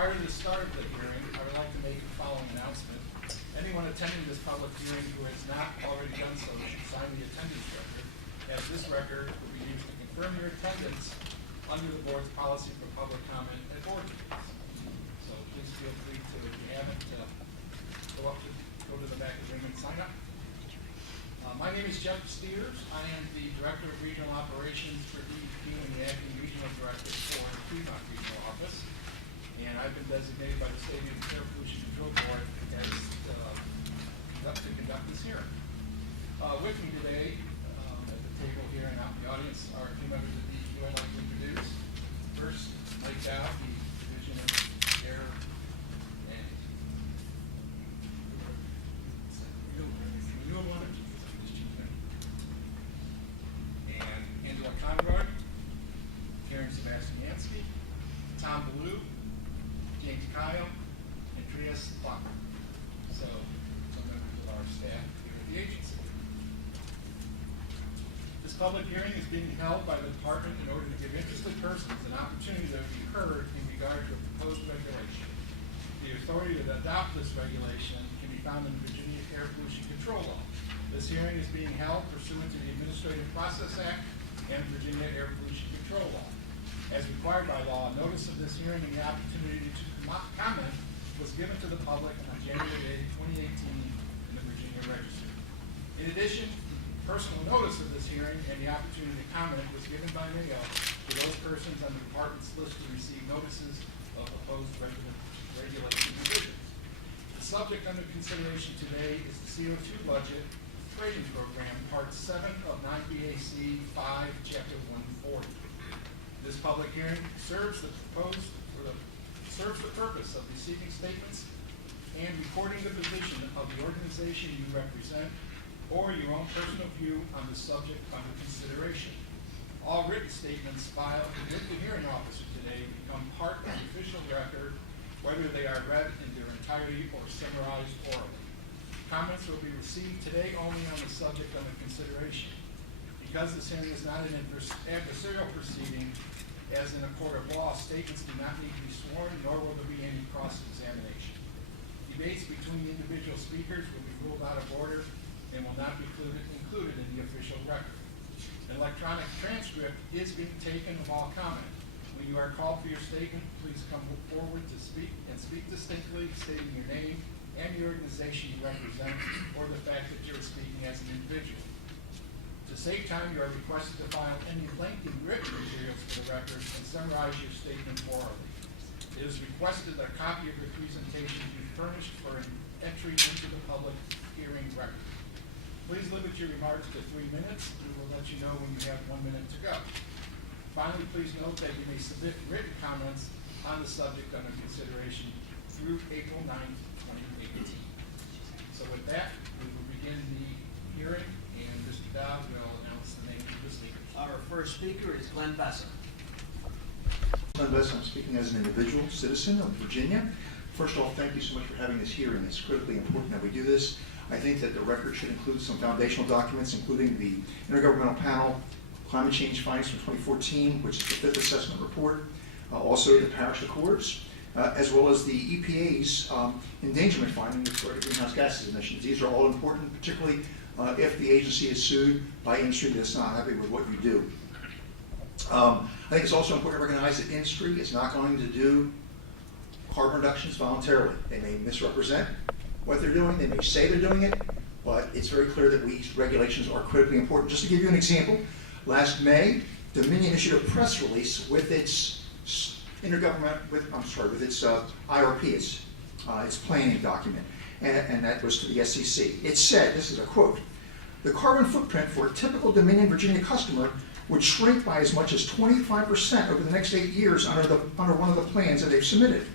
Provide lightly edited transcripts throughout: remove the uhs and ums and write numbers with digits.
Prior to the start of the hearing, I would like to make the following announcement. Anyone attending this public hearing who has not already done so should sign the attendance record, as this record will be used to confirm your attendance under the board's policy for public comment at board meetings. So please feel free to, if you haven't, go to the back of the room and sign up. My name is Jeff Steers. I am the Director of Regional Operations for DEP and the Acting Regional Director for the Fremont Regional Office. And I've been designated by the State Air Pollution Control Board as to conduct this hearing. With me today at the table here and out in the audience are a few members of DEP I'd like to introduce. First, Mike Dow, the Division of Air and Renewable Energy. And Angela Conrad, Karen Sebastiansky, Tom Ballou, James Kyle, and Trias Blocker. So, some members of our staff here at the agency. This public hearing is being held by the department in order to give interested persons an opportunity to be heard in regard to a proposed regulation. The authority to adopt this regulation can be found in the Virginia Air Pollution Control Law. This hearing is being held pursuant to the Administrative Process Act and Virginia Air Pollution Control Law. As required by law, notice of this hearing and the opportunity to comment was given to the public on January 8, 2018 in the Virginia Register. In addition, personal notice of this hearing and the opportunity to comment was given by mail to those persons on the department's list to receive notices of proposed regulation provisions. The subject under consideration today is the CO2 budget trading program, Part 7 of 9BAC 5, Chapter 140. This public hearing serves the purpose of receiving statements and recording the position of the organization you represent or your own personal view on the subject under consideration. All written statements filed with the hearing officer today become part of the official record, whether they are read in their entirety or summarized orally. Comments will be received today only on the subject under consideration. Because this hearing is not an adversarial proceeding, as in a court of law, statements do not need to be sworn, nor will there be any cross-examination. Debates between the individual speakers will be ruled out of order and will not be included in the official record. An electronic transcript is being taken of all comment. When you are called for your statement, please come forward to speak and speak distinctly, stating your name and the organization you represent, or the fact that you're speaking as an individual. To save time, you are requested to file any lengthy written materials for the record and summarize your statement orally. It is requested that a copy of your presentation be furnished for an entry into the public hearing record. Please limit your remarks to 3 minutes. We will let you know when you have 1 minute to go. Finally, please note that you may submit written comments on the subject under consideration through April 9th, 2018. So with that, we will begin the hearing, and Mr. Dow will announce the name of the speaker. Our first speaker is Glenn Bessa. Glenn Bessa, I'm speaking as an individual citizen of Virginia. First of all, thank you so much for having this hearing. It's critically important that we do this. I think that the record should include some foundational documents, including the Intergovernmental Panel Climate Change Findings from 2014, which is the 5th assessment report, also the Paris Accords, as well as the EPA's endangerment finding with regard to greenhouse gases emissions. These are all important, particularly if the agency is sued by industry that's not happy with what you do. I think it's also important to recognize that industry is not going to do carbon reductions voluntarily. They may misrepresent what they're doing, they may say they're doing it, but it's very clear that these regulations are critically important. Just to give you an example, last May, Dominion issued a press release with its with its IRP, its planning document, and that was to the SEC. It said, this is a quote, "The carbon footprint for a typical Dominion Virginia customer would shrink by as much as 25% over the next 8 years under one of the plans that they've submitted."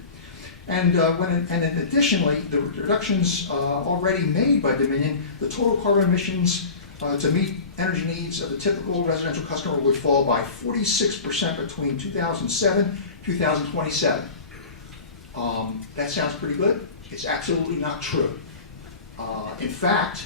And additionally, the reductions already made by Dominion, the total carbon emissions to meet energy needs of the typical residential customer would fall by 46% between 2007 and 2027. That sounds pretty good. It's absolutely not true. In fact,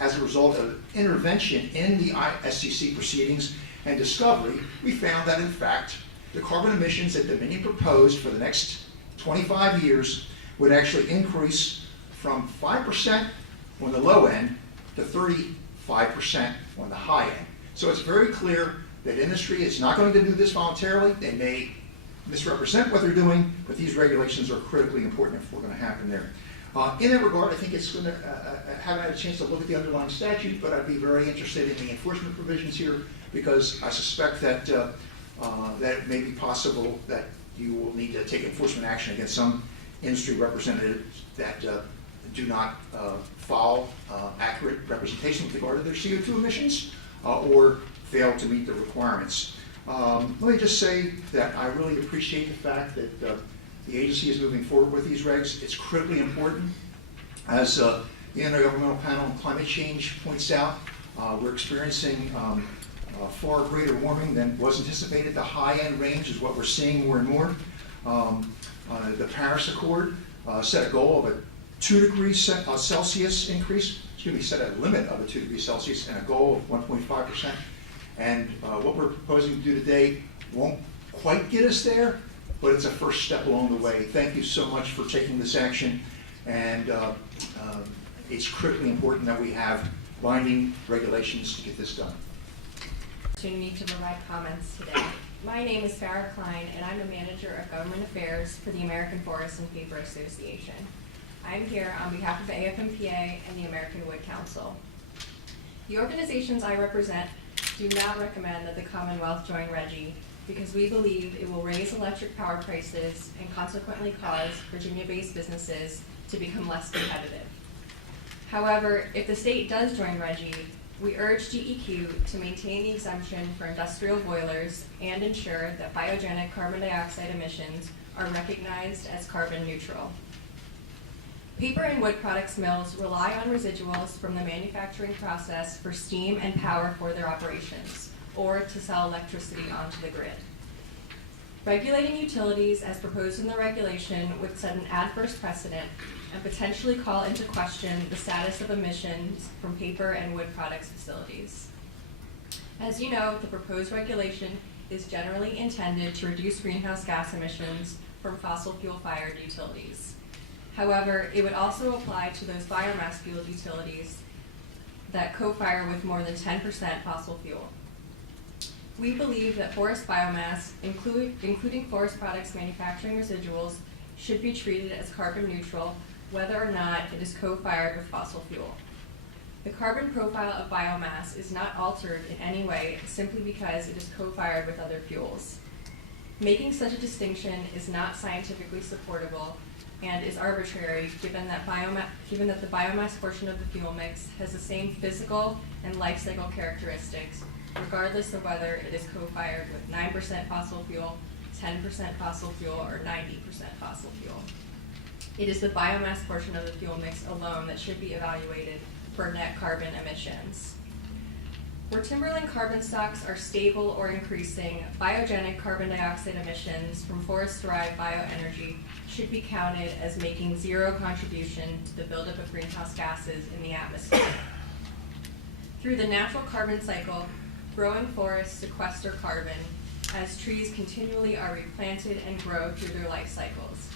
as a result of intervention in the SEC proceedings and discovery, we found that in fact the carbon emissions that Dominion proposed for the next 25 years would actually increase from 5% on the low end to 35% on the high end. So it's very clear that industry is not going to do this voluntarily. They may misrepresent what they're doing, but these regulations are critically important if we're going to happen there. In that regard, I think it's going to, haven't had a chance to look at the underlying statute, but I'd be very interested in the enforcement provisions here, because I suspect that that it may be possible that you will need to take enforcement action against some industry representatives that do not follow accurate representation with regard to their CO2 emissions or fail to meet the requirements. Let me just say that I really appreciate the fact that the agency is moving forward with these regs. It's critically important. As the Intergovernmental Panel on Climate Change points out, we're experiencing far greater warming than was anticipated. The high-end range is what we're seeing more and more. The Paris Accord set a goal of a 2 degrees Celsius increase, set a limit of a 2 degrees Celsius and a goal of 1.5%. And what we're proposing to do today won't quite get us there, but it's a first step along the way. Thank you so much for taking this action, and it's critically important that we have binding regulations to get this done. Opportunity to provide comments today. My name is Farrah Klein, and I'm a manager of government affairs for the American Forest and Paper Association. I'm here on behalf of AFMPA and the American Wood Council. The organizations I represent do not recommend that the Commonwealth join RGGI because we believe it will raise electric power prices and consequently cause Virginia-based businesses to become less competitive. However, if the state does join RGGI, we urge DEQ to maintain the exemption for industrial boilers and ensure that biogenic carbon dioxide emissions are recognized as carbon neutral. Paper and wood products mills rely on residuals from the manufacturing process for steam and power for their operations, or to sell electricity onto the grid. Regulating utilities as proposed in the regulation would set an adverse precedent and potentially call into question the status of emissions from paper and wood products facilities. As you know, the proposed regulation is generally intended to reduce greenhouse gas emissions from fossil fuel fired utilities. However, it would also apply to those biomass fueled utilities that co-fire with more than 10% fossil fuel. We believe that forest biomass, including forest products manufacturing residuals, should be treated as carbon neutral whether or not it is co-fired with fossil fuel. The carbon profile of biomass is not altered in any way simply because it is co-fired with other fuels. Making such a distinction is not scientifically supportable and is arbitrary given that the biomass portion of the fuel mix has the same physical and life cycle characteristics regardless of whether it is co-fired with 9% fossil fuel, 10% fossil fuel, or 90% fossil fuel. It is the biomass portion of the fuel mix alone that should be evaluated for net carbon emissions. Where timberland carbon stocks are stable or increasing, biogenic carbon dioxide emissions from forest-derived bioenergy should be counted as making zero contribution to the buildup of greenhouse gases in the atmosphere. Through the natural carbon cycle, growing forests sequester carbon as trees continually are replanted and grow through their life cycles,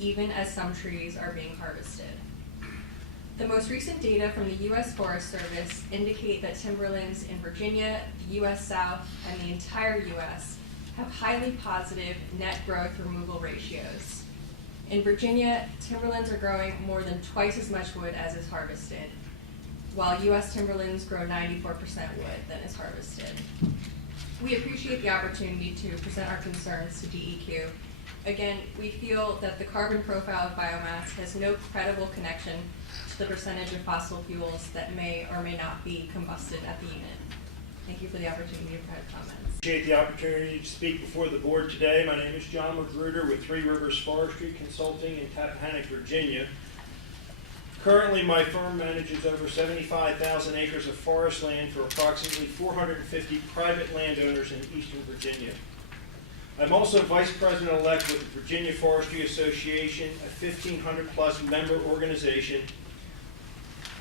even as some trees are being harvested. The most recent data from the U.S. Forest Service indicate that timberlands in Virginia, the U.S. South, and the entire U.S. have highly positive net growth removal ratios. In Virginia, timberlands are growing more than twice as much wood as is harvested, while U.S. timberlands grow 94% wood than is harvested. We appreciate the opportunity to present our concerns to DEQ. Again, we feel that the carbon profile of biomass has no credible connection to the percentage of fossil fuels that may or may not be combusted at the unit. Thank you for the opportunity to provide comments. Appreciate the opportunity to speak before the board today. My name is John Magruder with Three Rivers Forestry Consulting in Tappahannock, Virginia. Currently, my firm manages over 75,000 acres of forest land for approximately 450 private landowners in eastern Virginia. I'm also Vice President-elect with the Virginia Forestry Association, a 1,500-plus member organization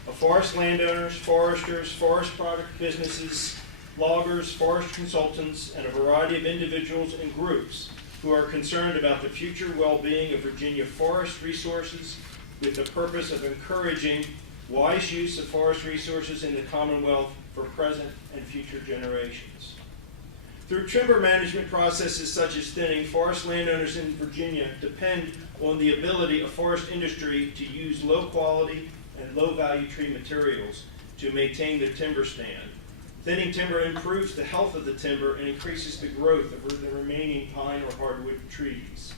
of forest landowners, foresters, forest product businesses, loggers, forest consultants, and a variety of individuals and groups who are concerned about the future well-being of Virginia forest resources with the purpose of encouraging wise use of forest resources in the Commonwealth for present and future generations. Through timber management processes such as thinning, forest landowners in Virginia depend on the ability of forest industry to use low-quality and low-value tree materials to maintain their timber stand. Thinning timber improves the health of the timber and increases the growth of the remaining pine or hardwood trees.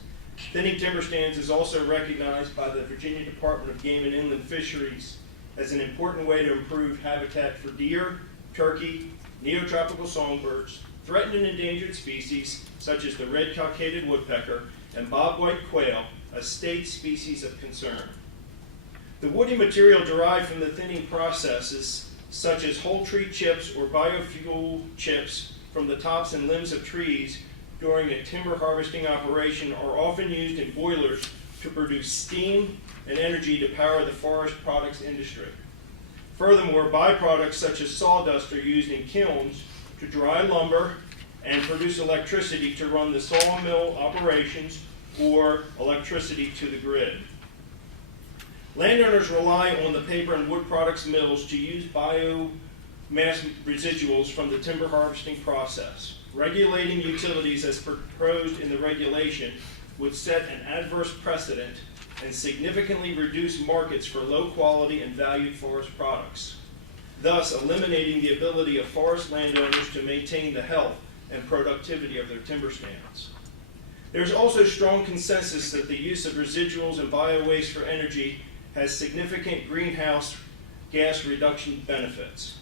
Thinning timber stands is also recognized by the Virginia Department of Game and Inland Fisheries as an important way to improve habitat for deer, turkey, neotropical songbirds, threatened and endangered species such as the red cockaded woodpecker and bobwhite quail, a state species of concern. The woody material derived from the thinning processes, such as whole tree chips or biofuel chips from the tops and limbs of trees during a timber harvesting operation, are often used in boilers to produce steam and energy to power the forest products industry. Furthermore, byproducts such as sawdust are used in kilns to dry lumber and produce electricity to run the sawmill operations or electricity to the grid. Landowners rely on the paper and wood products mills to use biomass residuals from the timber harvesting process. Regulating utilities as proposed in the regulation would set an adverse precedent and significantly reduce markets for low quality and valued forest products, thus eliminating the ability of forest landowners to maintain the health and productivity of their timber stands. There is also strong consensus that the use of residuals and biowaste for energy has significant greenhouse gas reduction benefits.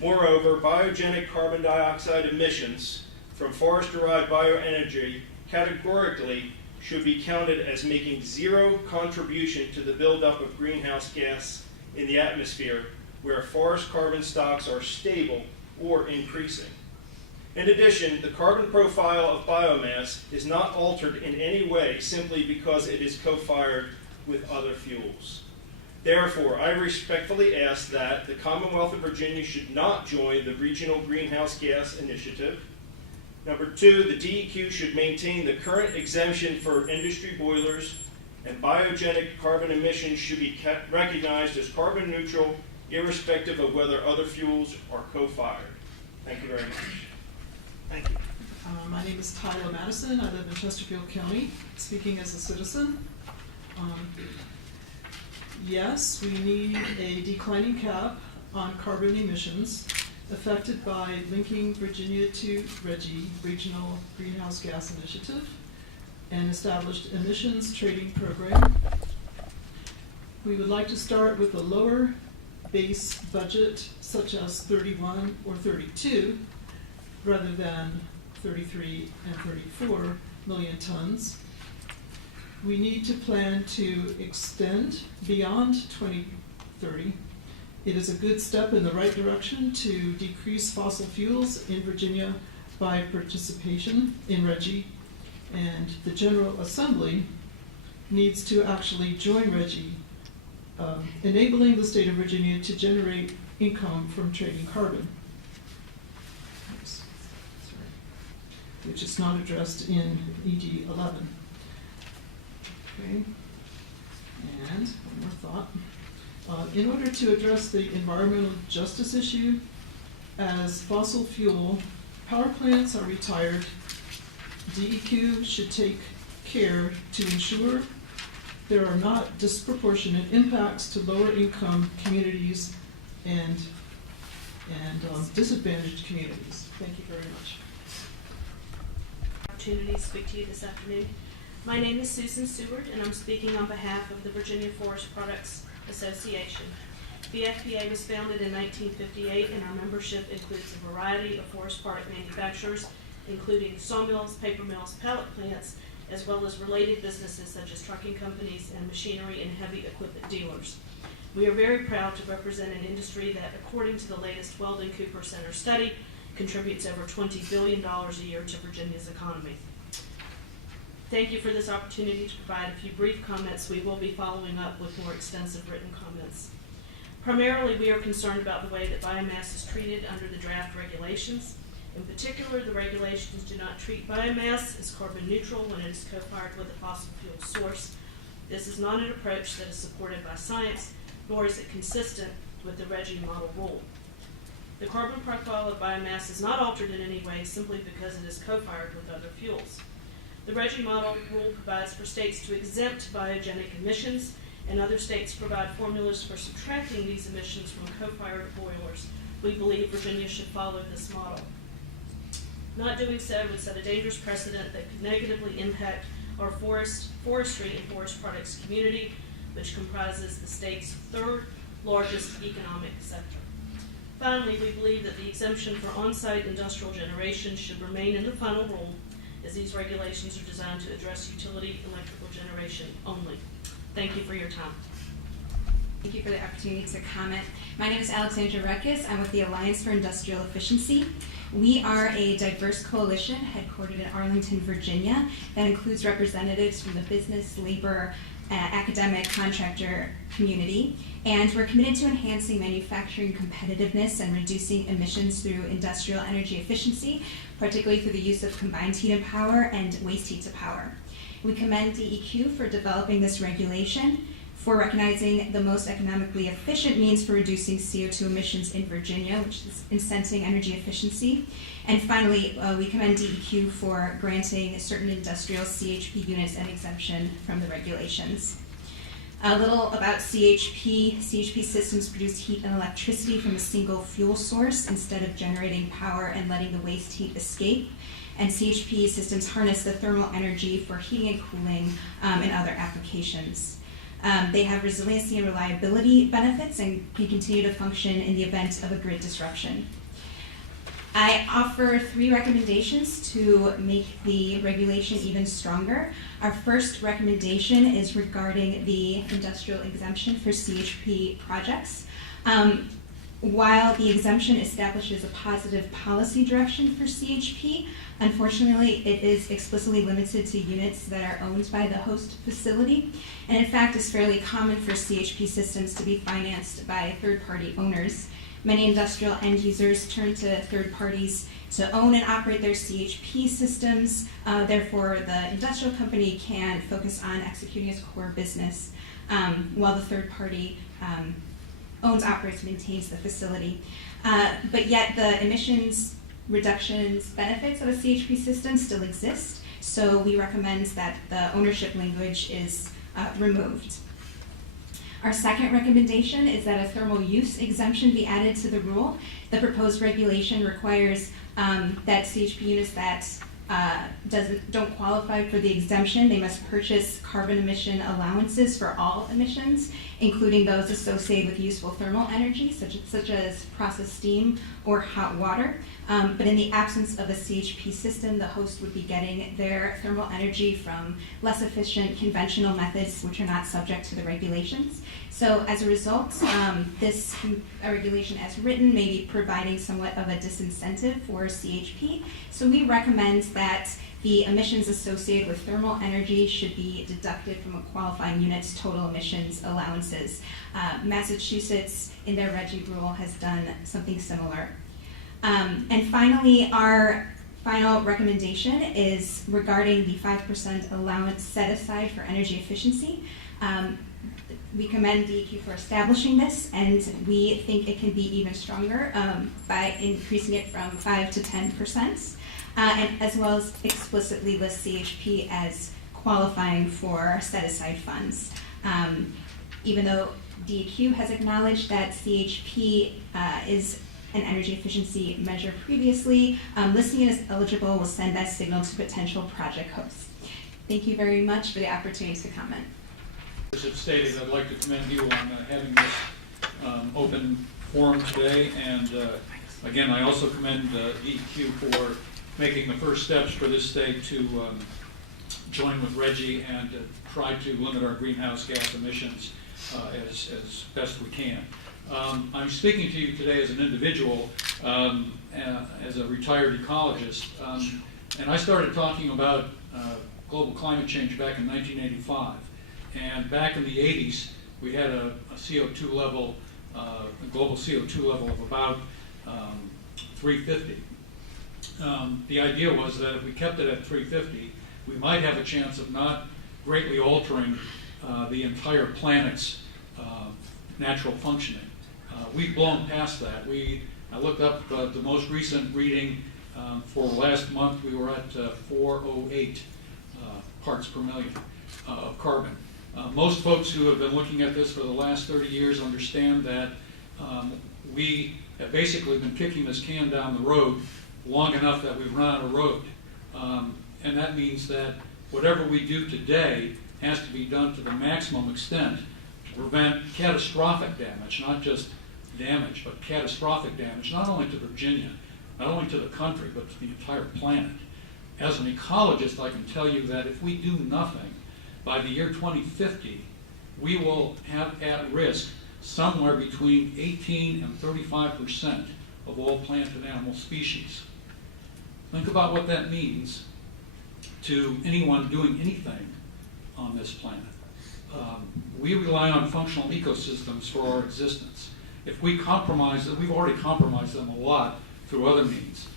Moreover, biogenic carbon dioxide emissions from forest-derived bioenergy categorically should be counted as making zero contribution to the buildup of greenhouse gas in the atmosphere where forest carbon stocks are stable or increasing. In addition, the carbon profile of biomass is not altered in any way simply because it is co-fired with other fuels. Therefore, I respectfully ask that the Commonwealth of Virginia should not join the Regional Greenhouse Gas Initiative. Number two, the DEQ should maintain the current exemption for industry boilers, and biogenic carbon emissions should be recognized as carbon neutral, irrespective of whether other fuels are co-fired. Thank you very much. Thank you. My name is Tyler Madison. I live in Chesterfield County, speaking as a citizen. Yes, we need a declining cap on carbon emissions affected by linking Virginia to RGGI, Regional Greenhouse Gas Initiative, and established emissions trading program. We would like to start with a lower base budget, such as 31 or 32, rather than 33 and 34 million tons. We need to plan to extend beyond 2030. It is a good step in the right direction to decrease fossil fuels in Virginia by participation in RGGI, and the General Assembly needs to actually join RGGI, enabling the state of Virginia to generate income from trading carbon. Oops. Sorry. Which is not addressed in ED 11. Okay, and one more thought. In order to address the environmental justice issue, as fossil fuel power plants are retired, DEQ should take care to ensure there are not disproportionate impacts to lower income communities and disadvantaged communities. Thank you very much. Opportunity to speak to you this afternoon. My name is Susan Seward, and I'm speaking on behalf of the Virginia Forest Products Association. The FPA was founded in 1958, and our membership includes a variety of forest product manufacturers, including sawmills, paper mills, pellet plants, as well as related businesses such as trucking companies and machinery and heavy equipment dealers. We are very proud to represent an industry that, according to the latest Weldon Cooper Center study, contributes over $20 billion a year to Virginia's economy. Thank you for this opportunity to provide a few brief comments. We will be following up with more extensive written comments. Primarily, we are concerned about the way that biomass is treated under the draft regulations. In particular, the regulations do not treat biomass as carbon neutral when it is co-fired with a fossil fuel source. This is not an approach that is supported by science, nor is it consistent with the RGGI model rule. The carbon profile of biomass is not altered in any way simply because it is co-fired with other fuels. The RGGI model rule provides for states to exempt biogenic emissions, and other states provide formulas for subtracting these emissions from co-fired boilers. We believe Virginia should follow this model. Not doing so would set a dangerous precedent that could negatively impact our forestry and forest products community, which comprises the state's third largest economic sector. Finally, we believe that the exemption for on-site industrial generation should remain in the final rule, as these regulations are designed to address utility electrical generation only. Thank you for your time. Thank you for the opportunity to comment. My name is Alexandra Rekis. I'm with the Alliance for Industrial Efficiency. We are a diverse coalition headquartered in Arlington, Virginia, that includes representatives from the business, labor, academic, contractor community, and we're committed to enhancing manufacturing competitiveness and reducing emissions through industrial energy efficiency, particularly through the use of combined heat and power and waste heat to power. We commend DEQ for developing this regulation, for recognizing the most economically efficient means for reducing CO2 emissions in Virginia, which is incenting energy efficiency. And finally, we commend DEQ for granting certain industrial CHP units an exemption from the regulations. A little about CHP. CHP systems produce heat and electricity from a single fuel source instead of generating power and letting the waste heat escape. And CHP systems harness the thermal energy for heating and cooling and other applications. They have resiliency and reliability benefits and can continue to function in the event of a grid disruption. I offer 3 recommendations to make the regulation even stronger. Our first recommendation is regarding the industrial exemption for CHP projects. While the exemption establishes a positive policy direction for CHP, unfortunately, it is explicitly limited to units that are owned by the host facility, and in fact is fairly common for CHP systems to be financed by third-party owners. Many industrial end users turn to third parties to own and operate their CHP systems. Therefore, the industrial company can focus on executing its core business, while the third party owns, operates, maintains the facility. But yet the emissions reductions benefits of a CHP system still exist, so we recommend that the ownership language is removed. Our second recommendation is that a thermal use exemption be added to the rule. The proposed regulation requires that CHP units that don't qualify for the exemption, they must purchase carbon emission allowances for all emissions, including those associated with useful thermal energy, such as processed steam or hot water. But in the absence of a CHP system, the host would be getting their thermal energy from less efficient conventional methods, which are not subject to the regulations. So as a result, this regulation as written may be providing somewhat of a disincentive for CHP. So we recommend that the emissions associated with thermal energy should be deducted from a qualifying unit's total emissions allowances. Massachusetts, in their RGGI rule, has done something similar. And finally, our final recommendation is regarding the 5% allowance set aside for energy efficiency. We commend DEQ for establishing this, and we think it can be even stronger by increasing it from 5 to 10%, and as well as explicitly list CHP as qualifying for set-aside funds. Even though DEQ has acknowledged that CHP is an energy efficiency measure previously, listing it as eligible will send that signal to potential project hosts. Thank you very much for the opportunity to comment. As it stated, I'd like to commend you on having this open forum today, and again, I also commend DEQ for making the first steps for this state to join with RGGI and try to limit our greenhouse gas emissions as best we can. I'm speaking to you today as an individual, as a retired ecologist, and I started talking about global climate change back in 1985. And back in the 80s, we had a CO2 level, a global CO2 level of about 350. the idea was that if we kept it at 350, we might have a chance of not greatly altering the entire planet's natural functioning. We've blown past that. I looked up the most recent reading for last month. We were at 408 parts per million of carbon. Most folks who have been looking at this for the last 30 years understand that we have basically been kicking this can down the road long enough that we've run out of road. And that means that whatever we do today has to be done to the maximum extent to prevent catastrophic damage, not just damage, but catastrophic damage, not only to Virginia, not only to the country, but to the entire planet. As an ecologist, I can tell you that if we do nothing, by the year 2050, we will have at risk somewhere between 18 and 35% of all plant and animal species. Think about what that means to anyone doing anything on this planet. We rely on functional ecosystems for our existence. If we compromise them, we've already compromised them a lot through other means.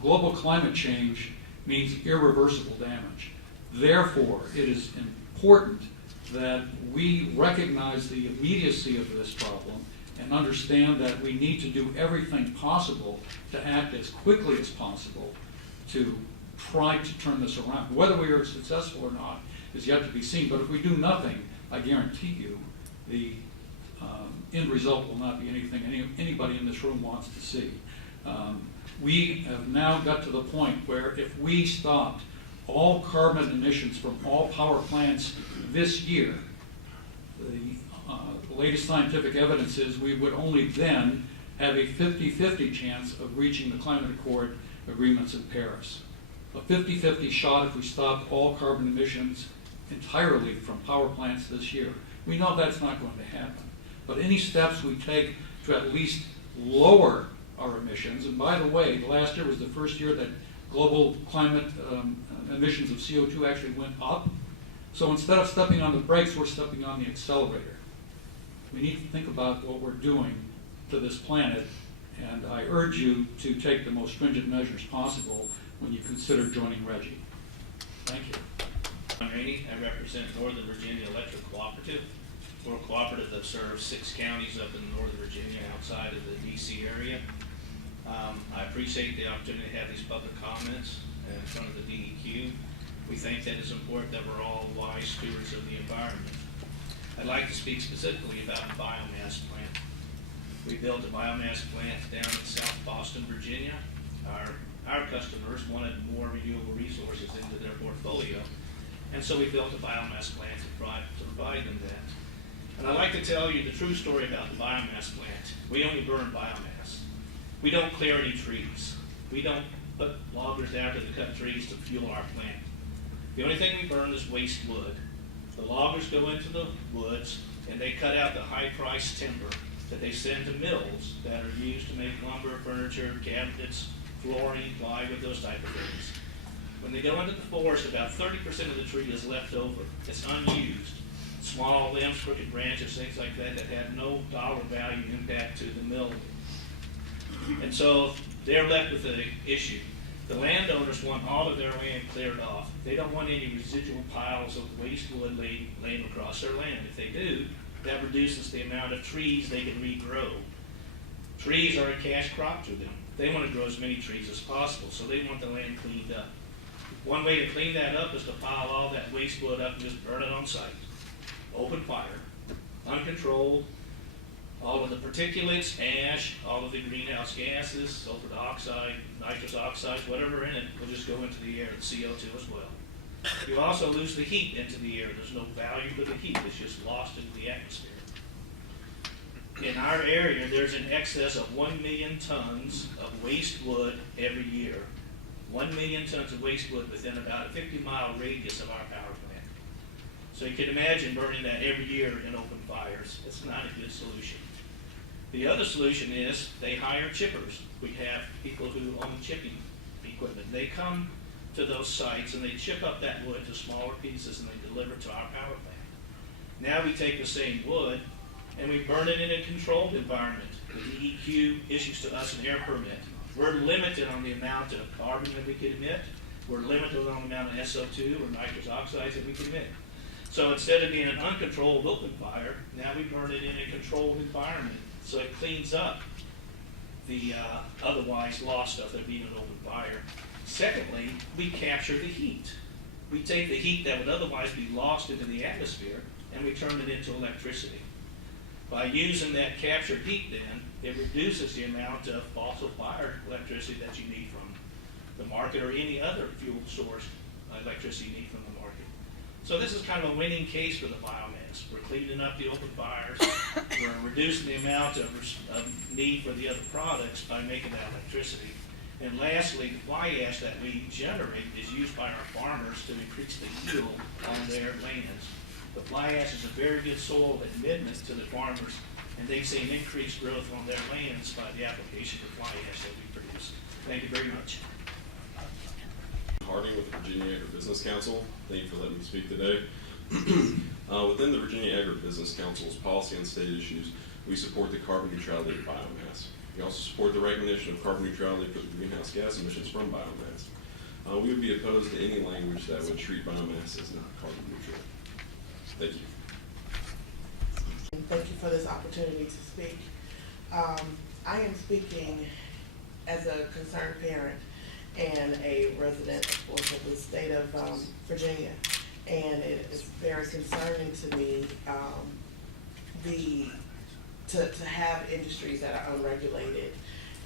Global climate change means irreversible damage. Therefore, it is important that we recognize the immediacy of this problem and understand that we need to do everything possible to act as quickly as possible to try to turn this around. Whether we are successful or not is yet to be seen, but if we do nothing, I guarantee you the end result will not be anything anybody in this room wants to see. We have now got to the point where if we stopped all carbon emissions from all power plants this year, the latest scientific evidence is we would only then have a 50-50 chance of reaching the climate accord agreements in Paris. A 50-50 shot if we stopped all carbon emissions entirely from power plants this year. We know that's not going to happen. But any steps we take to at least lower our emissions, and by the way, last year was the first year that global climate emissions of CO2 actually went up. So instead of stepping on the brakes, we're stepping on the accelerator. We need to think about what we're doing to this planet, and I urge you to take the most stringent measures possible when you consider joining RGGI. Thank you. I'm Rainey. I represent Northern Virginia Electric Cooperative. We're a cooperative that serves 6 counties up in Northern Virginia outside of the D.C. area. I appreciate the opportunity to have these public comments in front of the DEQ. We think that it's important that we're all wise stewards of the environment. I'd like to speak specifically about the biomass plant. We built a biomass plant down in South Boston, Virginia. Our customers wanted more renewable resources into their portfolio, and so we built a biomass plant to provide them that. And I'd like to tell you the true story about the biomass plant. We only burn biomass. We don't clear any trees. We don't put loggers out to cut trees to fuel our plant. The only thing we burn is waste wood. The loggers go into the woods and they cut out the high-priced timber that they send to mills that are used to make lumber, furniture, cabinets, flooring, plywood, those type of things. When they go into the forest, about 30% of the tree is left over. It's unused. Small limbs, crooked branches, things like that that have no dollar value impact to the mill. And so they're left with the issue. The landowners want all of their land cleared off. They don't want any residual piles of waste wood laying across their land. If they do, that reduces the amount of trees they can regrow. Trees are a cash crop to them. They want to grow as many trees as possible, so they want the land cleaned up. One way to clean that up is to pile all that waste wood up and just burn it on site. Open fire, uncontrolled, all of the particulates, ash, all of the greenhouse gases, sulfur dioxide, nitrous oxides, whatever in it, will just go into the air, the CO2 as well. You also lose the heat into the air. There's no value for the heat. It's just lost into the atmosphere. In our area, there's an excess of 1 million tons of waste wood every year. 1 million tons of waste wood within about a 50-mile radius of our power plant. So you can imagine burning that every year in open fires. It's not a good solution. The other solution is they hire chippers. We have people who own chipping equipment. They come to those sites and they chip up that wood to smaller pieces and they deliver it to our power plant. Now we take the same wood and we burn it in a controlled environment. The DEQ issues to us an air permit. We're limited on the amount of carbon that we can emit. We're limited on the amount of SO2 or nitrous oxides that we can emit. So instead of being an uncontrolled open fire, now we burn it in a controlled environment. So it cleans up the otherwise lost stuff that being an open fire. Secondly, we capture the heat. We take the heat that would otherwise be lost into the atmosphere and we turn it into electricity. By using that captured heat then, it reduces the amount of fossil fire electricity that you need from the market or any other fuel source electricity you need from the market. So this is kind of a winning case for the biomass. We're cleaning up the open fires, we're reducing the amount of need for the other products by making that electricity. And lastly, the fly ash that we generate is used by our farmers to increase the yield on their lands. The fly ash is a very good soil amendment to the farmers, and they've seen increased growth on their lands by the application of fly ash that we produce. Thank you very much. Harding with the Virginia Agribusiness Council. Thank you for letting me speak today. Within the Virginia Agribusiness Council's policy on state issues, we support the carbon neutrality of biomass. We also support the recognition of carbon neutrality for the greenhouse gas emissions from biomass. We would be opposed to any language that would treat biomass as not carbon neutral. Thank you. Thank you for this opportunity to speak. I am speaking as a concerned parent and a resident, of course, of the state of Virginia. And it is very concerning to me to have industries that are unregulated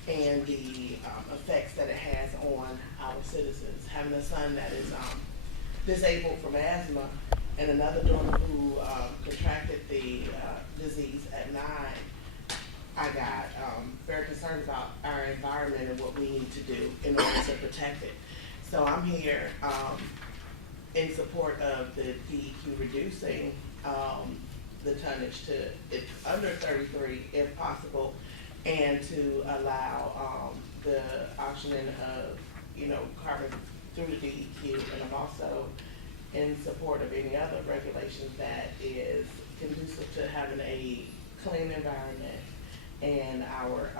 and the effects that it has on our citizens. Having a son that is disabled from asthma and another daughter who contracted the disease at 9, I got very concerned about our environment and what we need to do in order to protect it. So I'm here in support of the DEQ reducing the tonnage to under 33 if possible, and to allow the auctioning of carbon through the DEQ. And I'm also in support of any other regulations that is conducive to having a clean environment and our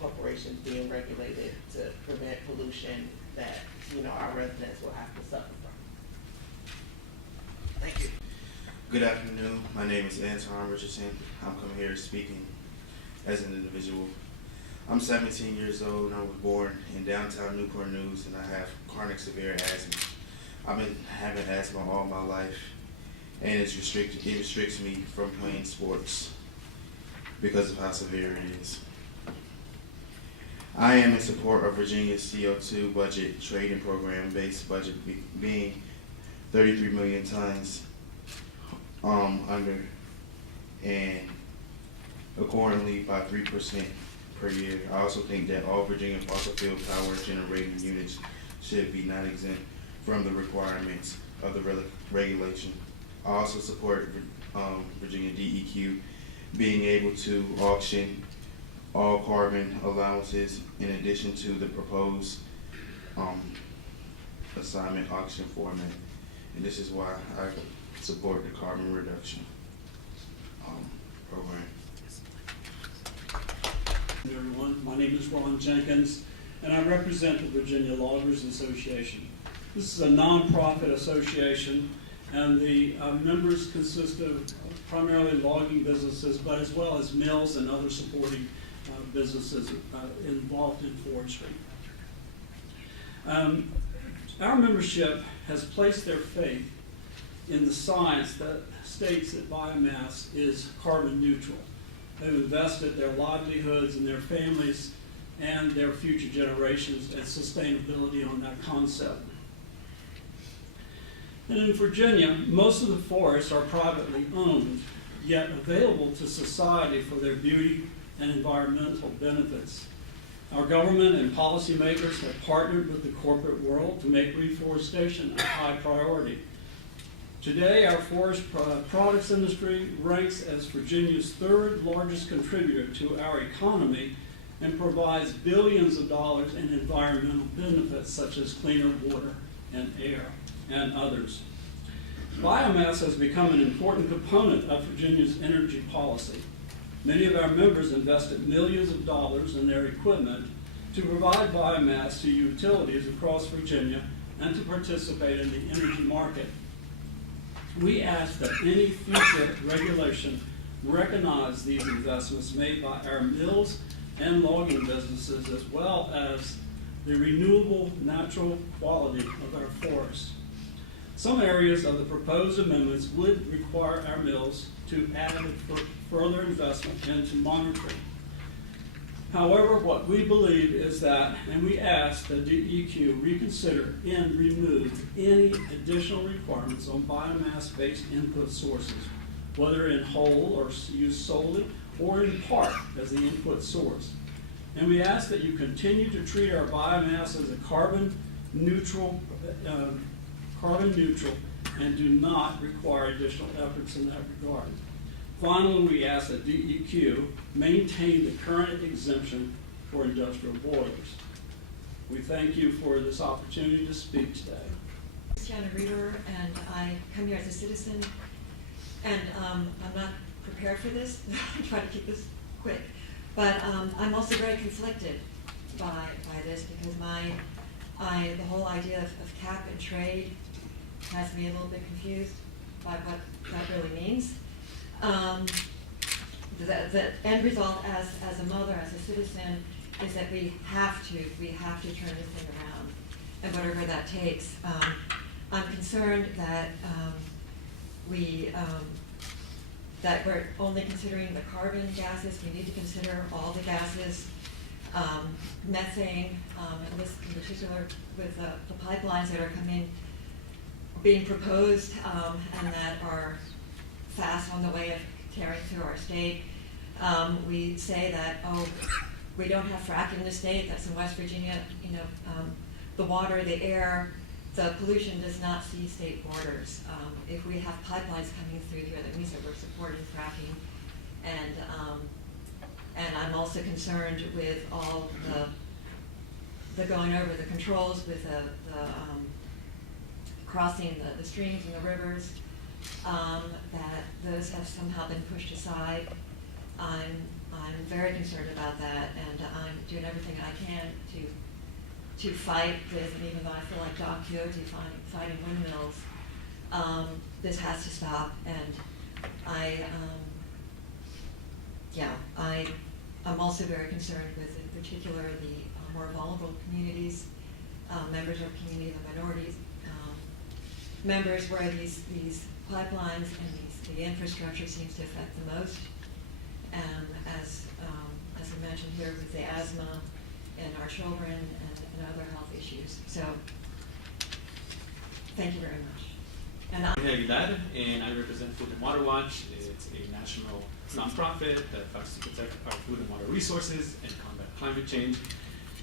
corporations being regulated to prevent pollution that our residents will have to suffer from. Thank you. Good afternoon. My name is Anton Richardson. I'm coming here speaking as an individual. I'm 17 years old and I was born in downtown Newport News, and I have chronic severe asthma. I've been having asthma all my life, and it restricts me from playing sports because of how severe it is. I am in support of Virginia's CO2 budget trading program, base budget being 33 million tons under, and accordingly by 3% per year. I also think that all Virginia fossil fuel power generating units should be not exempt from the requirements of the regulation. I also support Virginia DEQ being able to auction all carbon allowances in addition to the proposed assignment auction format. And this is why I support the carbon reduction program. Everyone, my name is Ron Jenkins, and I represent the Virginia Loggers Association. This is a nonprofit association, and the members consist of primarily logging businesses, but as well as mills and other supporting businesses involved in forestry. Our membership has placed their faith in the science that states that biomass is carbon neutral. They've invested their livelihoods and their families and their future generations and sustainability on that concept. And in Virginia, most of the forests are privately owned, yet available to society for their beauty and environmental benefits. Our government and policymakers have partnered with the corporate world to make reforestation a high priority. Today, our forest products industry ranks as Virginia's third largest contributor to our economy and provides billions of dollars in environmental benefits such as cleaner water and air and others. Biomass has become an important component of Virginia's energy policy. Many of our members invested millions of dollars in their equipment to provide biomass to utilities across Virginia and to participate in the energy market. We ask that any future regulation recognize these investments made by our mills and logging businesses, as well as the renewable natural quality of our forests. Some areas of the proposed amendments would require our mills to add further investment into monitoring. However, what we believe is that, and we ask that DEQ reconsider and remove any additional requirements on biomass-based input sources, whether in whole or used solely or in part as the input source. And we ask that you continue to treat our biomass as a carbon neutral and do not require additional efforts in that regard. Finally, we ask that DEQ maintain the current exemption for industrial boilers. We thank you for this opportunity to speak today. Christiana Reader, and I come here as a citizen, and I'm not prepared for this. I try to keep this quick, but I'm also very conflicted by this because the whole idea of cap and trade has me a little bit confused by what that really means. The end result as a mother, as a citizen, is that we have to turn this thing around, and whatever that takes. I'm concerned that that we're only considering the carbon gases. We need to consider all the gases, methane, and this in particular with the pipelines that are being proposed and that are fast on the way of tearing through our state. We say that, we don't have fracking in the state, that's in West Virginia, the water, the air, the pollution does not see state borders. If we have pipelines coming through here, that means that we're supporting fracking. And I'm also concerned with all the going over the controls with the crossing the streams and the rivers, that those have somehow been pushed aside. I'm very concerned about that, and I'm doing everything I can to fight with, and even though I feel like Doc Quixote fighting windmills, this has to stop. And I'm also very concerned with, in particular, the more vulnerable communities, members of community, the minorities, members where these pipelines and the infrastructure seems to affect the most. And as I mentioned here with the asthma in our children and other health issues. So, thank you very much. And I'm Aguilar, and I represent Food and Water Watch. It's a national nonprofit that fights to protect our food and water resources and combat climate change.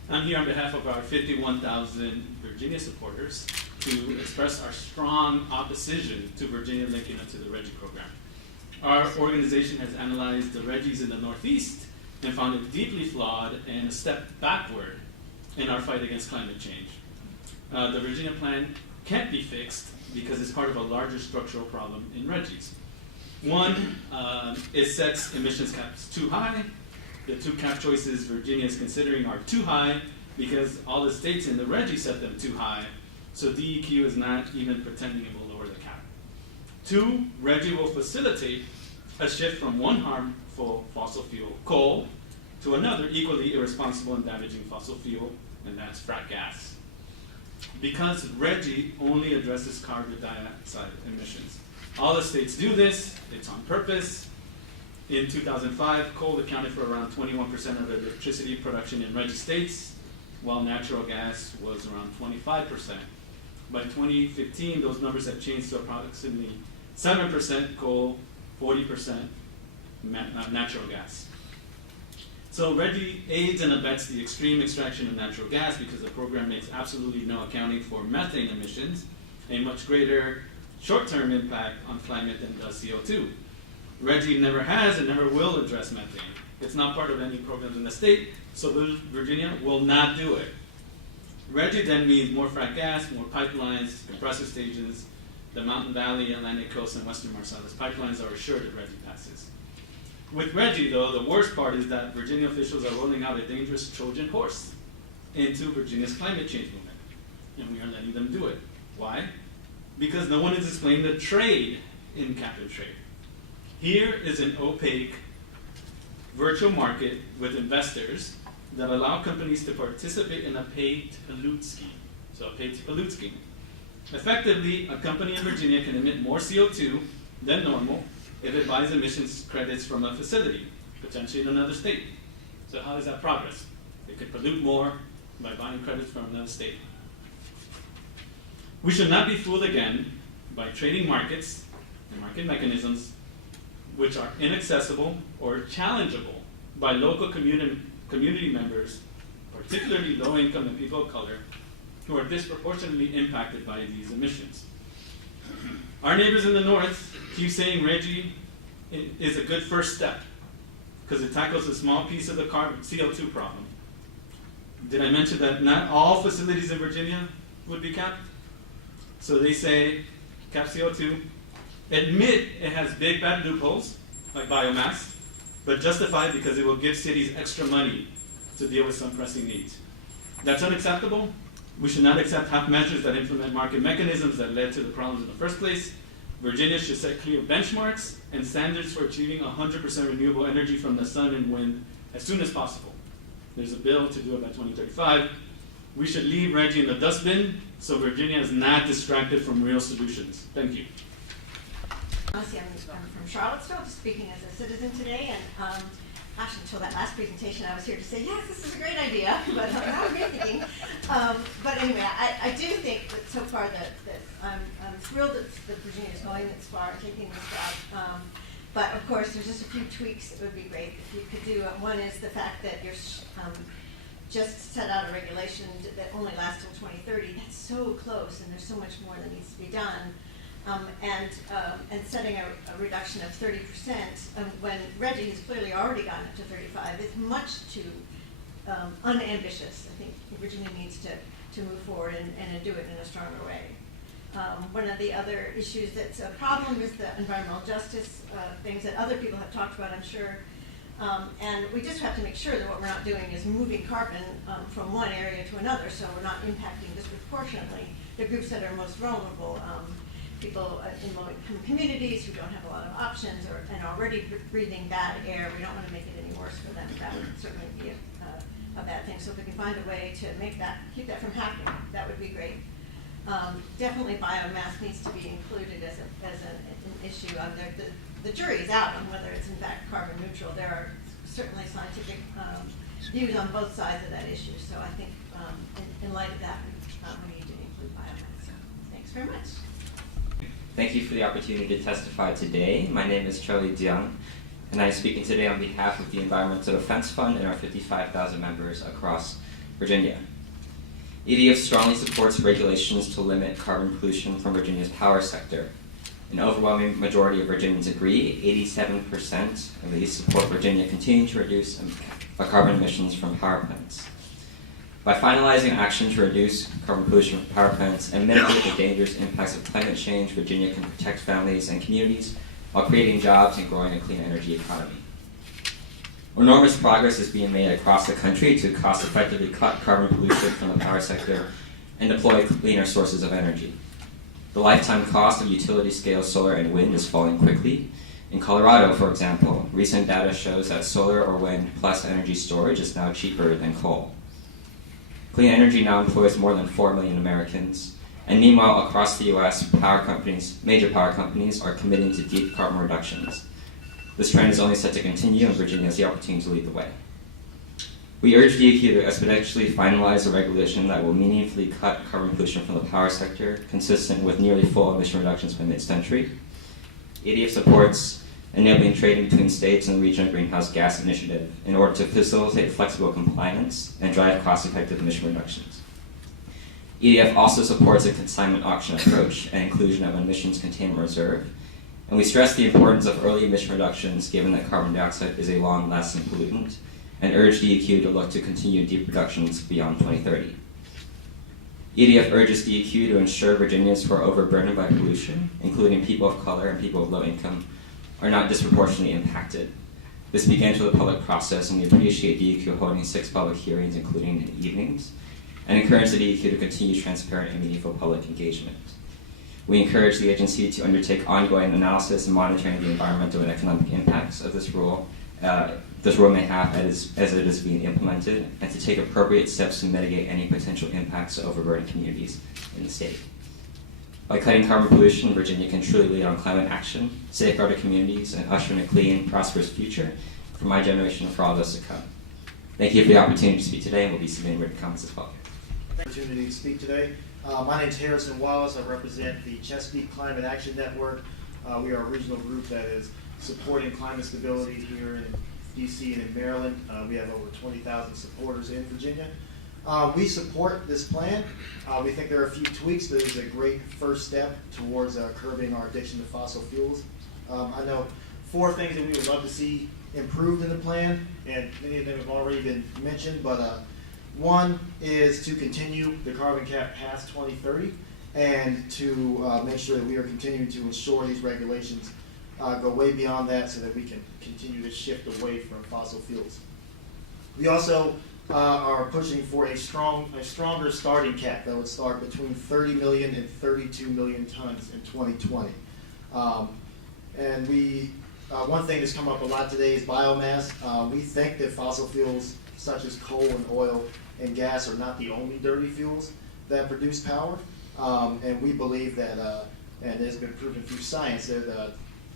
I'm here on behalf of our 51,000 Virginia supporters to express our strong opposition to Virginia linking up to the RGGI program. Our organization has analyzed the RGGIs in the Northeast and found it deeply flawed and a step backward in our fight against climate change. The Virginia plan can't be fixed because it's part of a larger structural problem in RGGIs. One, it sets emissions caps too high. The two cap choices Virginia is considering are too high because all the states in the RGGI set them too high, so DEQ is not even pretending it will lower the cap. Two, RGGI will facilitate a shift from one harmful fossil fuel, coal, to another equally irresponsible and damaging fossil fuel, and that's frack gas. Because RGGI only addresses carbon dioxide emissions. All the states do this, it's on purpose. In 2005, coal accounted for around 21% of electricity production in RGGI states, while natural gas was around 25%. By 2015, those numbers have changed to approximately 7% coal, 40% natural gas. So RGGI aids and abets the extreme extraction of natural gas because the program makes absolutely no accounting for methane emissions, a much greater short-term impact on climate than does CO2. RGGI never has and never will address methane. It's not part of any programs in the state, so Virginia will not do it. RGGI then means more frack gas, more pipelines, compressor stations. The Mountain Valley, Atlantic Coast, and Western Marcellus pipelines are assured if RGGI passes. With RGGI, though, the worst part is that Virginia officials are rolling out a dangerous Trojan horse. into Virginia's climate change movement. And we are letting them do it. Why? Because no one is explaining the trade in cap and trade. Here is an opaque virtual market with investors that allow companies to participate in a pay-to-pollute scheme. So a pay-to-pollute scheme. Effectively, a company in Virginia can emit more CO2 than normal if it buys emissions credits from a facility, potentially in another state. So how is that progress? It could pollute more by buying credits from another state. We should not be fooled again by trading markets and market mechanisms which are inaccessible or challengeable by local community members, particularly low-income and people of color, who are disproportionately impacted by these emissions. Our neighbors in the north keep saying RGGI is a good first step because it tackles a small piece of the CO2 problem. Did I mention that not all facilities in Virginia would be capped? So they say, cap CO2, admit it has big bad loopholes, like biomass, but justify it because it will give cities extra money to deal with some pressing needs. That's unacceptable. We should not accept half measures that implement market mechanisms that led to the problems in the first place. Virginia should set clear benchmarks and standards for achieving 100% renewable energy from the sun and wind as soon as possible. There's a bill to do it by 2035. We should leave RGGI in the dustbin so Virginia is not distracted from real solutions. Thank you. I'm from Charlottesville, just speaking as a citizen today, and gosh, until that last presentation, I was here to say, yes, this is a great idea, but now I'm thinking. But anyway, I do think that so far that I'm thrilled that Virginia is going this far, taking this route. But of course, there's just a few tweaks that would be great if you could do. One is the fact that you're just set out a regulation that only lasts till 2030. That's so close, and there's so much more that needs to be done. And setting a reduction of 30% when RGGI has clearly already gone up to 35 is much too unambitious. I think Virginia needs to move forward and do it in a stronger way. One of the other issues that's a problem is the environmental justice things that other people have talked about, I'm sure. And we just have to make sure that what we're not doing is moving carbon from one area to another, so we're not impacting disproportionately the groups that are most vulnerable. People in low-income communities who don't have a lot of options and already breathing bad air. We don't want to make it any worse for them. That would certainly be a bad thing. So if we can find a way to keep that from happening, that would be great. Definitely biomass needs to be included as an issue. The jury is out on whether it's in fact carbon neutral. There are certainly scientific views on both sides of that issue. So I think in light of that, we need to include biomass. So thanks very much. Thank you for the opportunity to testify today. My name is Charlie Jiang, and I'm speaking today on behalf of the Environmental Defense Fund and our 55,000 members across Virginia. EDF strongly supports regulations to limit carbon pollution from Virginia's power sector. An overwhelming majority of Virginians agree, 87% at least support Virginia continuing to reduce carbon emissions from power plants. By finalizing action to reduce carbon pollution from power plants and mitigate the dangerous impacts of climate change, Virginia can protect families and communities while creating jobs and growing a clean energy economy. Enormous progress is being made across the country to cost-effectively cut carbon pollution from the power sector and deploy cleaner sources of energy. The lifetime cost of utility-scale solar and wind is falling quickly. In Colorado, for example, recent data shows that solar or wind plus energy storage is now cheaper than coal. Clean energy now employs more than 4 million Americans, and meanwhile, across the U.S., major power companies are committing to deep carbon reductions. This trend is only set to continue, and Virginia has the opportunity to lead the way. We urge DEQ to expeditiously finalize a regulation that will meaningfully cut carbon pollution from the power sector, consistent with nearly full emission reductions by mid-century. EDF supports enabling trading between states and the Regional Greenhouse Gas Initiative in order to facilitate flexible compliance and drive cost-effective emission reductions. EDF also supports a consignment auction approach and inclusion of an emissions containment reserve, and we stress the importance of early emission reductions given that carbon dioxide is a long-lasting pollutant, and urge DEQ to look to continue deep reductions beyond 2030. EDF urges DEQ to ensure Virginians who are overburdened by pollution, including people of color and people of low income, are not disproportionately impacted. This begins with a public process, and we appreciate DEQ holding 6 public hearings, including in evenings, and encourage the DEQ to continue transparent and meaningful public engagement. We encourage the agency to undertake ongoing analysis and monitoring of the environmental and economic impacts of this rule may have as it is being implemented, and to take appropriate steps to mitigate any potential impacts to overburdened communities in the state. By cutting carbon pollution, Virginia can truly lead on climate action, safeguard our communities, and usher in a clean, prosperous future for my generation and for all those to come. Thank you for the opportunity to speak today, and we'll be submitting written comments as well. Opportunity to speak today. My name is Harrison Wallace. I represent the Chesapeake Climate Action Network. We are a regional group that is supporting climate stability here in DC and in Maryland. We have over 20,000 supporters in Virginia. We support this plan. We think there are a few tweaks, but it is a great first step towards curbing our addiction to fossil fuels. I know 4 things that we would love to see improved in the plan, and many of them have already been mentioned, but one is to continue the carbon cap past 2030 and to make sure that we are continuing to ensure these regulations go way beyond that so that we can continue to shift away from fossil fuels. We also are pushing for a stronger starting cap that would start between 30 million and 32 million tons in 2020. And one thing that's come up a lot today is biomass. We think that fossil fuels such as coal and oil and gas are not the only dirty fuels that produce power. And we believe that, and it has been proven through science, that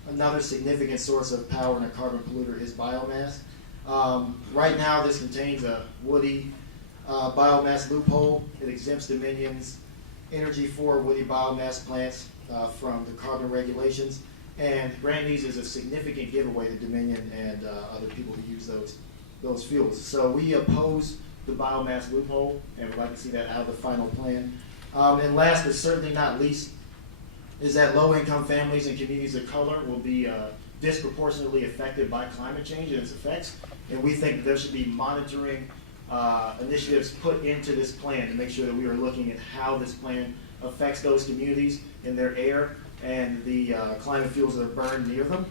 another significant source of power in a carbon polluter is biomass. Right now, this contains a woody biomass loophole. It exempts Dominion's energy for woody biomass plants from the carbon regulations, and granting these is a significant giveaway to Dominion and other people who use those fuels. So we oppose the biomass loophole, and would like to see that out of the final plan. And last but certainly not least, is that low-income families and communities of color will be disproportionately affected by climate change and its effects. And we think that there should be monitoring initiatives put into this plan to make sure that we are looking at how this plan affects those communities in their air and the climate fuels that are burned near them.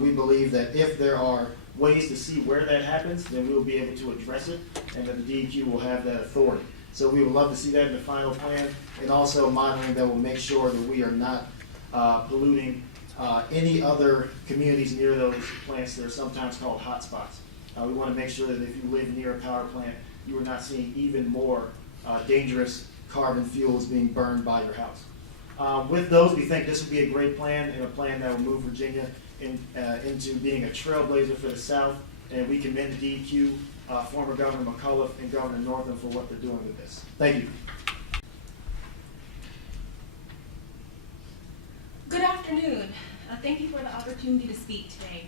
We believe that if there are ways to see where that happens, then we will be able to address it, and that the DEQ will have that authority. So we would love to see that in the final plan, and also monitoring that will make sure that we are not polluting any other communities near those plants that are sometimes called hotspots. We want to make sure that if you live near a power plant, you are not seeing even more dangerous carbon fuels being burned by your house. With those, we think this would be a great plan, and a plan that will move Virginia into being a trailblazer for the South, and we commend the DEQ, former Governor McCullough, and Governor Northam for what they're doing with this. Thank you. Good afternoon. Thank you for the opportunity to speak today.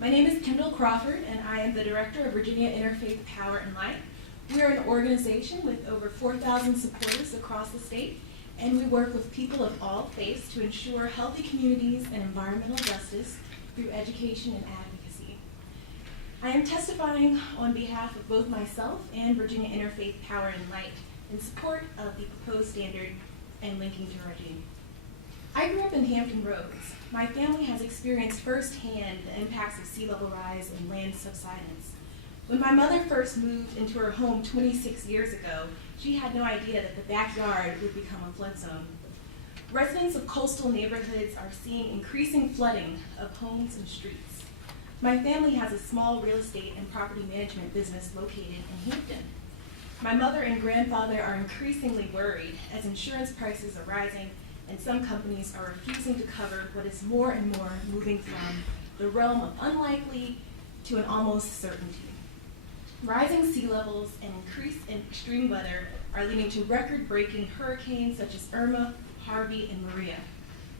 My name is Kendall Crawford, and I am the Director of Virginia Interfaith Power and Light. We are an organization with over 4,000 supporters across the state, and we work with people of all faiths to ensure healthy communities and environmental justice through education and advocacy. I am testifying on behalf of both myself and Virginia Interfaith Power and Light in support of the proposed standard and linking to Reggie. I grew up in Hampton Roads. My family has experienced firsthand the impacts of sea level rise and land subsidence. When my mother first moved into her home 26 years ago, she had no idea that the backyard would become a flood zone. Residents of coastal neighborhoods are seeing increasing flooding of homes and streets. My family has a small real estate and property management business located in Hampton. My mother and grandfather are increasingly worried as insurance prices are rising and some companies are refusing to cover what is more and more moving from the realm of unlikely to an almost certainty. Rising sea levels and increase in extreme weather are leading to record-breaking hurricanes such as Irma, Harvey, and Maria.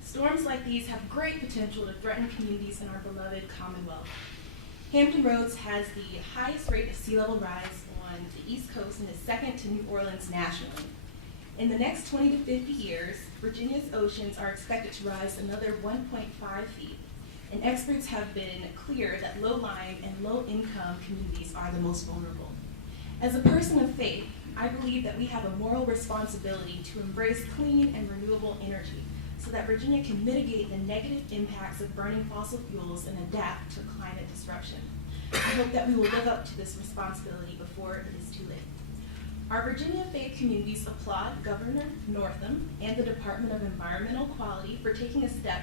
Storms like these have great potential to threaten communities in our beloved Commonwealth. Hampton Roads has the highest rate of sea level rise on the East Coast and is second to New Orleans nationally. In the next 20 to 50 years, Virginia's oceans are expected to rise another 1.5 feet, and experts have been clear that low-lying and low-income communities are the most vulnerable. As a person of faith, I believe that we have a moral responsibility to embrace clean and renewable energy so that Virginia can mitigate the negative impacts of burning fossil fuels and adapt to climate disruption. I hope that we will live up to this responsibility before it is too late. Our Virginia faith communities applaud Governor Northam and the Department of Environmental Quality for taking a step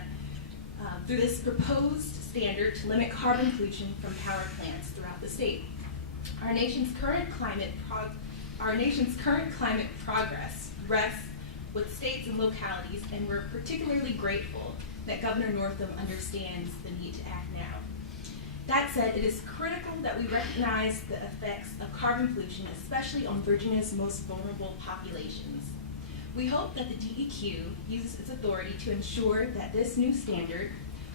through this proposed standard to limit carbon pollution from power plants throughout the state. Our nation's current climate progress rests with states and localities, and we're particularly grateful that Governor Northam understands the need to act now. That said, it is critical that we recognize the effects of carbon pollution, especially on Virginia's most vulnerable populations. We hope that the DEQ uses its authority to ensure that this new standard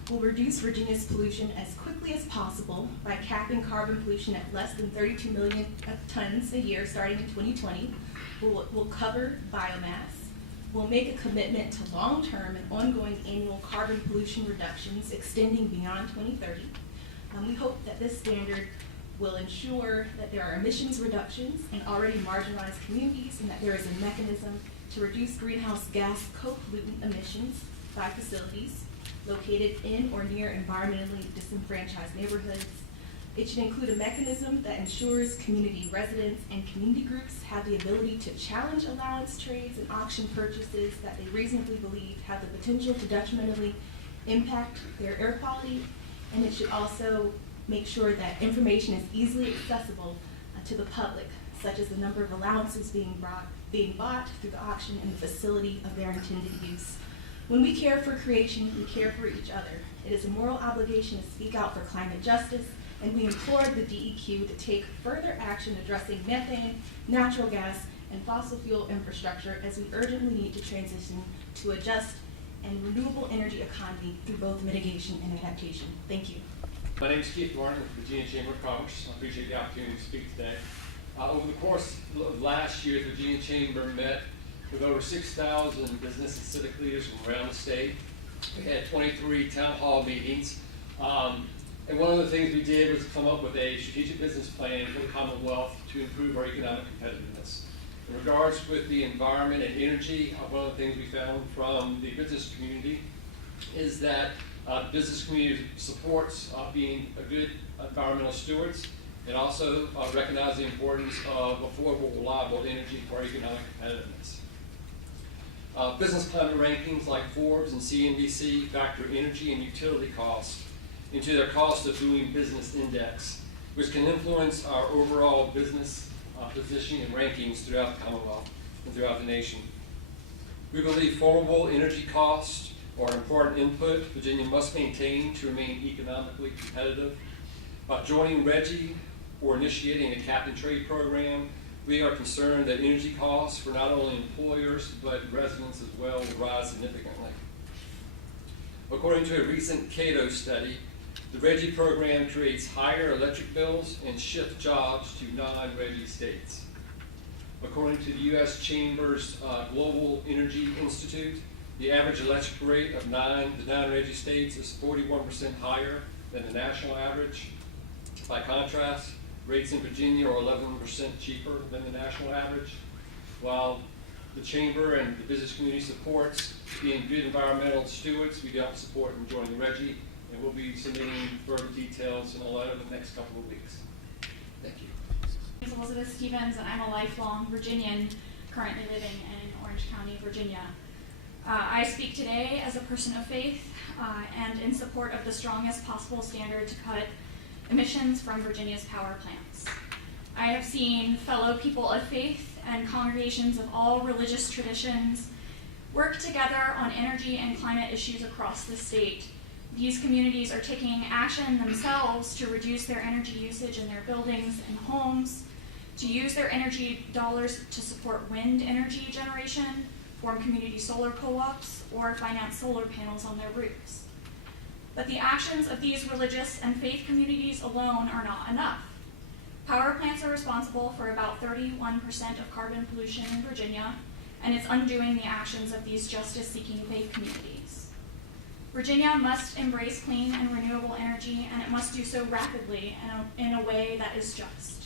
will reduce Virginia's pollution as quickly as possible by capping carbon pollution at less than 32 million tons a year starting in 2020. We'll cover biomass. We'll make a commitment to long-term and ongoing annual carbon pollution reductions extending beyond 2030. We hope that this standard will ensure that there are emissions reductions in already marginalized communities and that there is a mechanism to reduce greenhouse gas co-pollutant emissions by facilities located in or near environmentally disenfranchised neighborhoods. It should include a mechanism that ensures community residents and community groups have the ability to challenge allowance trades and auction purchases that they reasonably believe have the potential to detrimentally impact their air quality. And it should also make sure that information is easily accessible to the public, such as the number of allowances being bought through the auction and the facility of their intended use. When we care for creation, we care for each other. It is a moral obligation to speak out for climate justice, and we implore the DEQ to take further action addressing methane, natural gas, and fossil fuel infrastructure as we urgently need to transition to a just and renewable energy economy through both mitigation and adaptation. Thank you. My name is Keith Martin with the Virginia Chamber of Commerce. I appreciate the opportunity to speak today. Over the course of last year, the Virginia Chamber met with over 6,000 business and civic leaders from around the state. We had 23 town hall meetings. And one of the things we did was come up with a strategic business plan for the Commonwealth to improve our economic competitiveness. In regards with the environment and energy, one of the things we found from the business community is that the business community supports being a good environmental stewards and also recognize the importance of affordable, reliable energy for our economic competitiveness. Business climate rankings like Forbes and CNBC factor energy and utility costs into their cost of doing business index, which can influence our overall business positioning and rankings throughout the Commonwealth and throughout the nation. We believe formable energy costs are an important input Virginia must maintain to remain economically competitive. By joining RGGI or initiating a cap and trade program, we are concerned that energy costs for not only employers but residents as well will rise significantly. According to a recent Cato study, the RGGI program creates higher electric bills and shifts jobs to non-RGGI states. According to the U.S. Chamber's Global Energy Institute, the average electric rate of the non-RGGI states is 41% higher than the national average. By contrast, rates in Virginia are 11% cheaper than the national average. While the Chamber and the business community supports being good environmental stewards, we don't support them joining RGGI, and we'll be submitting further details in a letter in the next couple of weeks. Thank you. My name is Elizabeth Stevens, and I'm a lifelong Virginian currently living in Orange County, Virginia. I speak today as a person of faith and in support of the strongest possible standard to cut emissions from Virginia's power plants. I have seen fellow people of faith and congregations of all religious traditions work together on energy and climate issues across the state. These communities are taking action themselves to reduce their energy usage in their buildings and homes, to use their energy dollars to support wind energy generation, form community solar co-ops, or finance solar panels on their roofs. But the actions of these religious and faith communities alone are not enough. Power plants are responsible for about 31% of carbon pollution in Virginia, and it's undoing the actions of these justice-seeking faith communities. Virginia must embrace clean and renewable energy, and it must do so rapidly in a way that is just.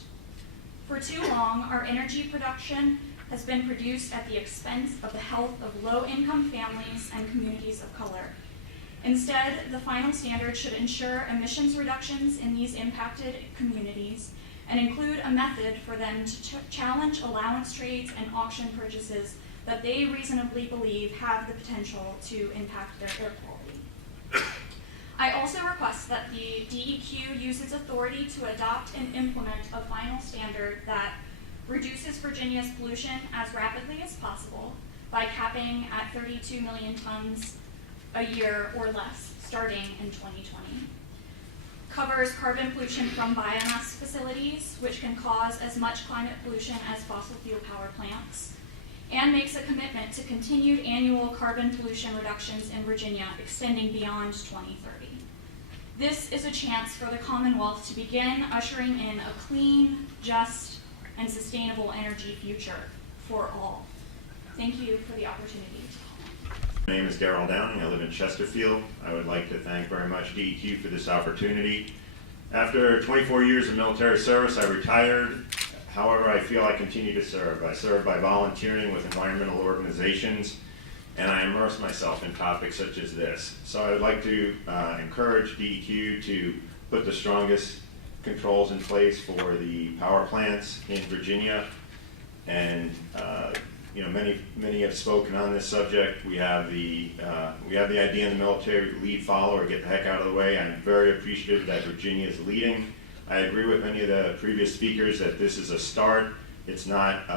For too long, our energy production has been produced at the expense of the health of low-income families and communities of color. Instead, the final standard should ensure emissions reductions in these impacted communities and include a method for them to challenge allowance trades and auction purchases that they reasonably believe have the potential to impact their air quality. I also request that the DEQ use its authority to adopt and implement a final standard that reduces Virginia's pollution as rapidly as possible by capping at 32 million tons a year or less starting in 2020. Covers carbon pollution from biomass facilities, which can cause as much climate pollution as fossil fuel power plants, and makes a commitment to continued annual carbon pollution reductions in Virginia extending beyond 2030. This is a chance for the Commonwealth to begin ushering in a clean, just, and sustainable energy future for all. Thank you for the opportunity to comment. My name is Darrell Downing. I live in Chesterfield. I would like to thank very much DEQ for this opportunity. After 24 years of military service, I retired. However, I feel I continue to serve. I serve by volunteering with environmental organizations, and I immerse myself in topics such as this. So I would like to encourage DEQ to put the strongest controls in place for the power plants in Virginia. And many have spoken on this subject. We have the idea in the military, lead, follow, or get the heck out of the way. I'm very appreciative that Virginia is leading. I agree with many of the previous speakers that this is a start. It's not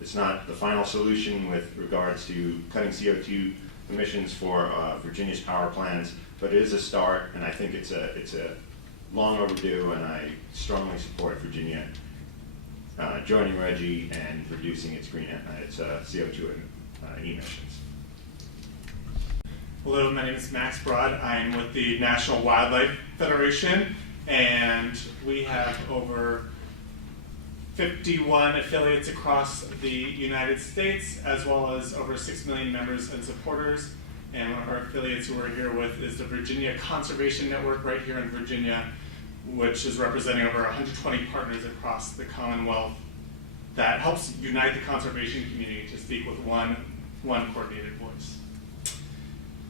the final solution with regards to cutting CO2 emissions for Virginia's power plants, but it is a start, and I think it's a long overdue, and I strongly support Virginia joining RGGI and reducing its CO2 emissions. Hello, my name is Max Broad. I'm with the National Wildlife Federation, and we have over 51 affiliates across the United States, as well as over 6 million members and supporters. And one of our affiliates who we're here with is the Virginia Conservation Network right here in Virginia, which is representing over 120 partners across the Commonwealth that helps unite the conservation community to speak with one coordinated voice.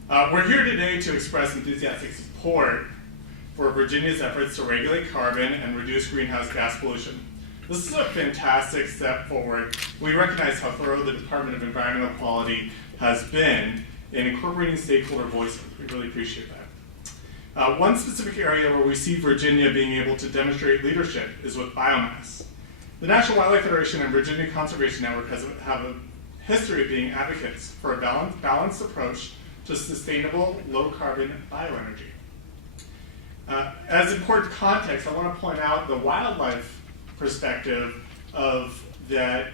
We're here today to express enthusiastic support for Virginia's efforts to regulate carbon and reduce greenhouse gas pollution. This is a fantastic step forward. We recognize how thorough the Department of Environmental Quality has been in incorporating stakeholder voices. We really appreciate that. One specific area where we see Virginia being able to demonstrate leadership is with biomass. The National Wildlife Federation and Virginia Conservation Network have a history of being advocates for a balanced approach to sustainable, low-carbon bioenergy. As important context, I want to point out the wildlife perspective of that.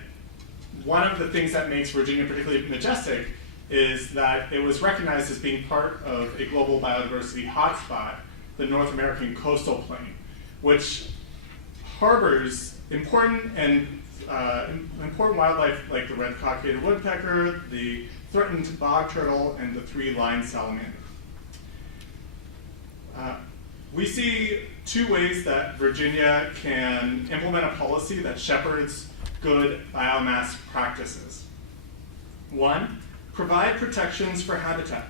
One of the things that makes Virginia particularly majestic is that it was recognized as being part of a global biodiversity hotspot, the North American coastal plain, which harbors important wildlife like the red-cockaded woodpecker, the threatened bog turtle, and the three-lined salamander. We see two ways that Virginia can implement a policy that shepherds good biomass practices. One, provide protections for habitat.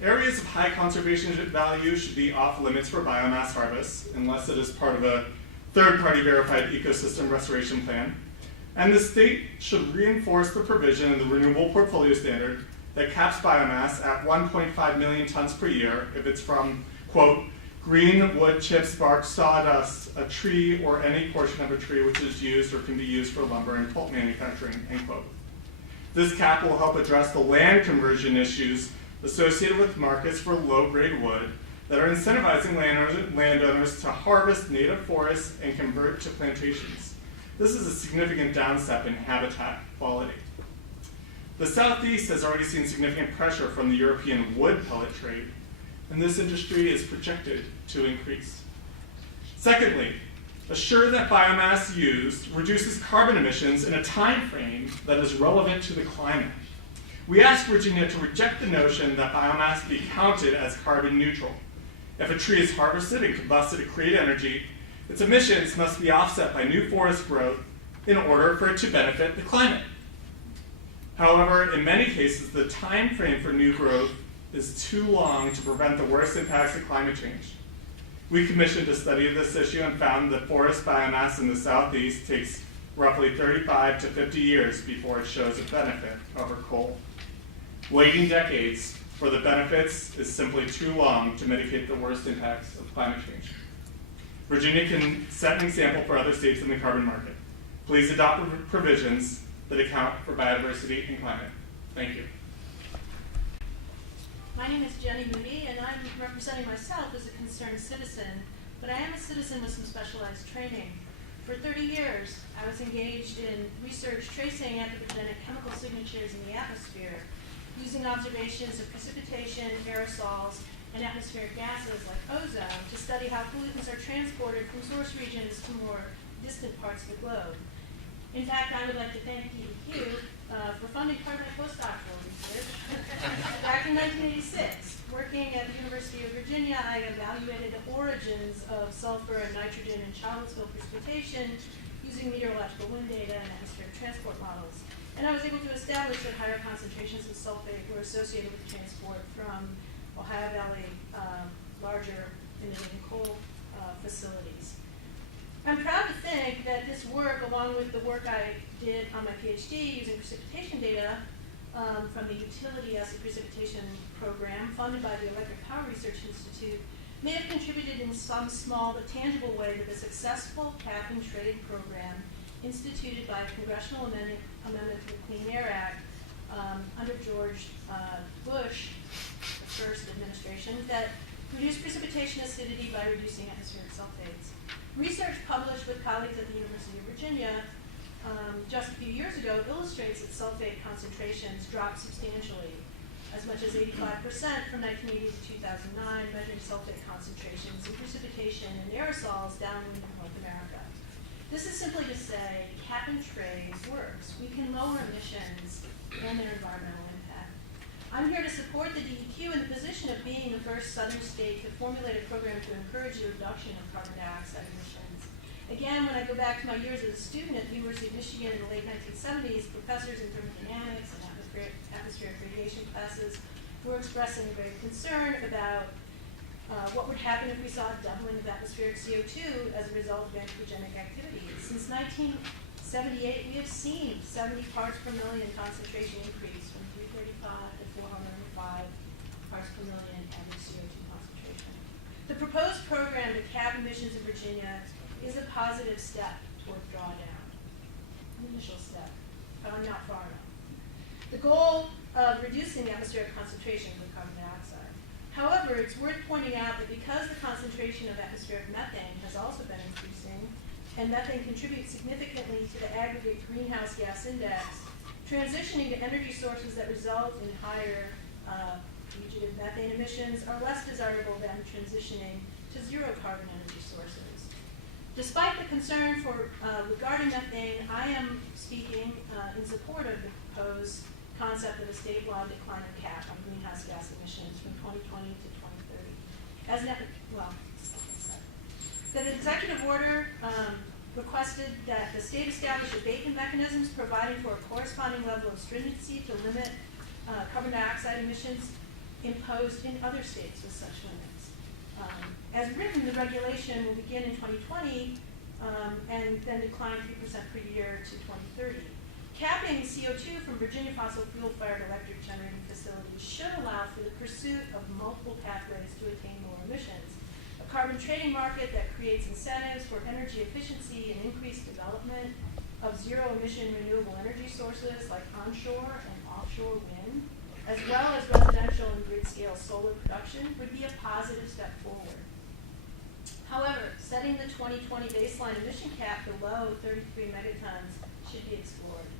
Areas of high conservation value should be off limits for biomass harvest unless it is part of a third-party verified ecosystem restoration plan. And the state should reinforce the provision in the Renewable Portfolio Standard that caps biomass at 1.5 million tons per year if it's from, quote, green wood chips, bark, sawdust, a tree, or any portion of a tree which is used or can be used for lumber and pulp manufacturing, end quote. This cap will help address the land conversion issues associated with markets for low-grade wood that are incentivizing landowners to harvest native forests and convert to plantations. This is a significant downstep in habitat quality. The Southeast has already seen significant pressure from the European wood pellet trade, and this industry is projected to increase. Secondly, assure that biomass used reduces carbon emissions in a time frame that is relevant to the climate. We ask Virginia to reject the notion that biomass be counted as carbon neutral. If a tree is harvested and combusted to create energy, its emissions must be offset by new forest growth in order for it to benefit the climate. However, in many cases, the time frame for new growth is too long to prevent the worst impacts of climate change. We commissioned a study of this issue and found that forest biomass in the southeast takes roughly 35 to 50 years before it shows a benefit over coal. Waiting decades for the benefits is simply too long to mitigate the worst impacts of climate change. Virginia can set an example for other states in the carbon market. Please adopt provisions that account for biodiversity and climate. Thank you. My name is Jenny Moody, and I'm representing myself as a concerned citizen, but I am a citizen with some specialized training. For 30 years, I was engaged in research tracing anthropogenic chemical signatures in the atmosphere, using observations of precipitation, aerosols, and atmospheric gases like ozone to study how pollutants are transported from source regions to more distant parts of the globe. In fact, I would like to thank DEQ for funding part of my postdoctoral research. Back in 1986, working at the University of Virginia, I evaluated the origins of sulfur and nitrogen in Charlottesville precipitation using meteorological wind data and atmospheric transport models. And I was able to establish that higher concentrations of sulfate were associated with transport from Ohio Valley larger emitting coal facilities. I'm proud to think that this work, along with the work I did on my PhD using precipitation data from the Utility Acid Precipitation Program funded by the Electric Power Research Institute, may have contributed in some small but tangible way to the successful cap-and-trade program instituted by a congressional amendment to the Clean Air Act under George Bush, the first administration, that reduced precipitation acidity by reducing atmospheric sulfates. Research published with colleagues at the University of Virginia just a few years ago illustrates that sulfate concentrations dropped substantially, as much as 85% from 1980 to 2009, measuring sulfate concentrations in precipitation and aerosols downwind of North America. This is simply to say cap and trade works. We can lower emissions and their environmental impact. I'm here to support the DEQ in the position of being the first southern state to formulate a program to encourage the reduction of carbon dioxide emissions. Again, when I go back to my years as a student at the University of Michigan in the late 1970s, professors in thermodynamics and atmospheric radiation classes were expressing a great concern about what would happen if we saw a doubling of atmospheric CO2 as a result of anthropogenic activities. Since 1978, we have seen 70 parts per million concentration increase from 335 to 405 parts per million average CO2 concentration. The proposed program to cap emissions in Virginia is a positive step toward drawdown, an initial step, but I'm not far enough. The goal of reducing the atmospheric concentration of carbon dioxide. However, it's worth pointing out that because the concentration of atmospheric methane has also been increasing, and methane contributes significantly to the aggregate greenhouse gas index, transitioning to energy sources that result in higher fugitive methane emissions are less desirable than transitioning to zero carbon energy sources. Despite the concern regarding methane, I am speaking in support of the proposed concept of a statewide decline cap on greenhouse gas emissions from 2020 to 2030. That an executive order requested that the state establish abatement mechanisms providing for a corresponding level of stringency to limit carbon dioxide emissions imposed in other states with such limits. As written, the regulation will begin in 2020 and then decline 3% per year to 2030. Capping CO2 from Virginia fossil fuel-fired electric generating facilities should allow for the pursuit of multiple pathways to attain lower emissions. A carbon trading market that creates incentives for energy efficiency and increased development of zero-emission renewable energy sources like onshore and offshore wind, as well as residential and grid-scale solar production, would be a positive step forward. However, setting the 2020 baseline emission cap below 33 megatons should be explored.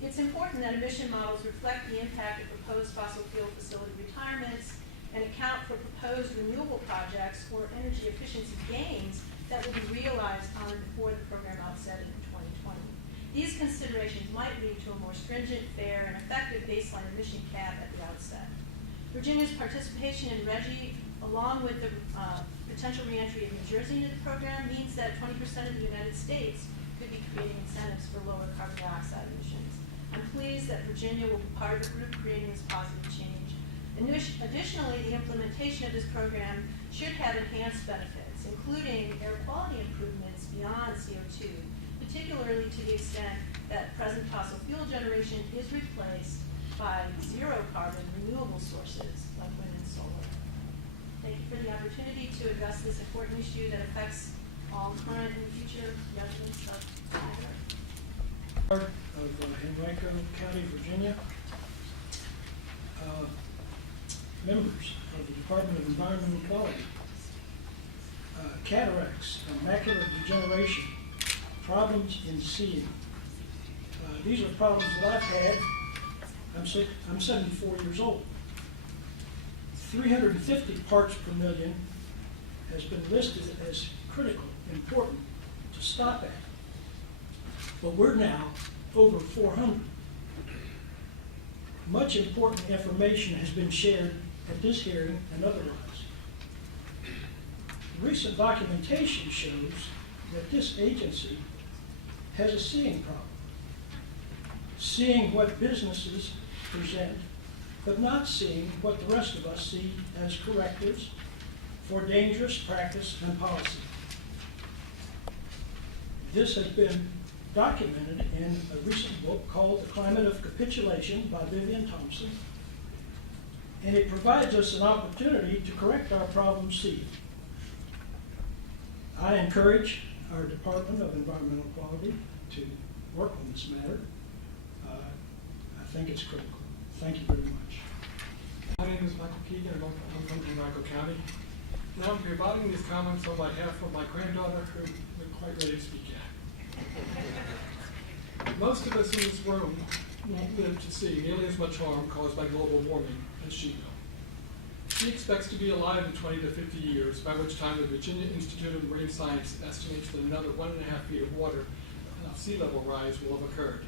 It's important that emission models reflect the impact of proposed fossil fuel facility retirements and account for proposed renewable projects or energy efficiency gains that will be realized on and before the program outset in 2020. These considerations might lead to a more stringent, fair, and effective baseline emission cap at the outset. Virginia's participation in RGGI, along with the potential reentry of New Jersey into the program, means that 20% of the United States could be creating incentives for lower carbon dioxide emissions. I'm pleased that Virginia will be part of the group creating this positive change. Additionally, Additionally, the implementation of this program should have enhanced benefits, including air quality improvements beyond CO2, particularly to the extent that present fossil fuel generation is replaced by zero carbon renewable sources like wind and solar. Thank you for the opportunity to address this important issue that affects all current and future residents of Flagler. Of Henrico County, Virginia. Members of the Department of Environmental Quality. Cataracts, macular degeneration, problems in seeing. These are problems that I've had. I'm 74 years old. 350 parts per million has been listed as critical, important to stop at. But we're now over 400. Much important information has been shared at this hearing and otherwise. Recent documentation shows that this agency has a seeing problem. Seeing what businesses present, but not seeing what the rest of us see as correctives for dangerous practice and policy. This has been documented in a recent book called The Climate of Capitulation by Vivian Thompson, and it provides us an opportunity to correct our problem seeing. I encourage our Department of Environmental Quality to work on this matter. I think it's critical. Thank you very much. My name is Michael Keegan, and I'm from Henrico County. Now I'm providing these comments on behalf of my granddaughter, who isn't quite ready to speak yet. Most of us in this room won't live to see nearly as much harm caused by global warming as she will. She expects to be alive in 20 to 50 years, by which time the Virginia Institute of Marine Science estimates that another 1.5 feet of water and a sea level rise will have occurred.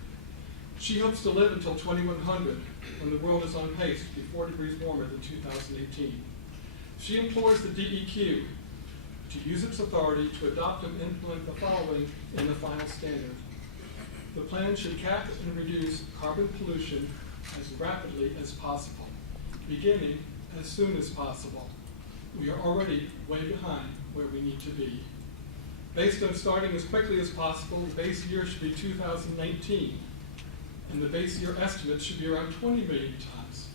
She hopes to live until 2100, when the world is on pace to be 4 degrees warmer than 2018. She implores the DEQ to use its authority to adopt and implement the following in the final standard. The plan should cap and reduce carbon pollution as rapidly as possible, beginning as soon as possible. We are already way behind where we need to be. Based on starting as quickly as possible, the base year should be 2019, and the base year estimate should be around 20 million tons.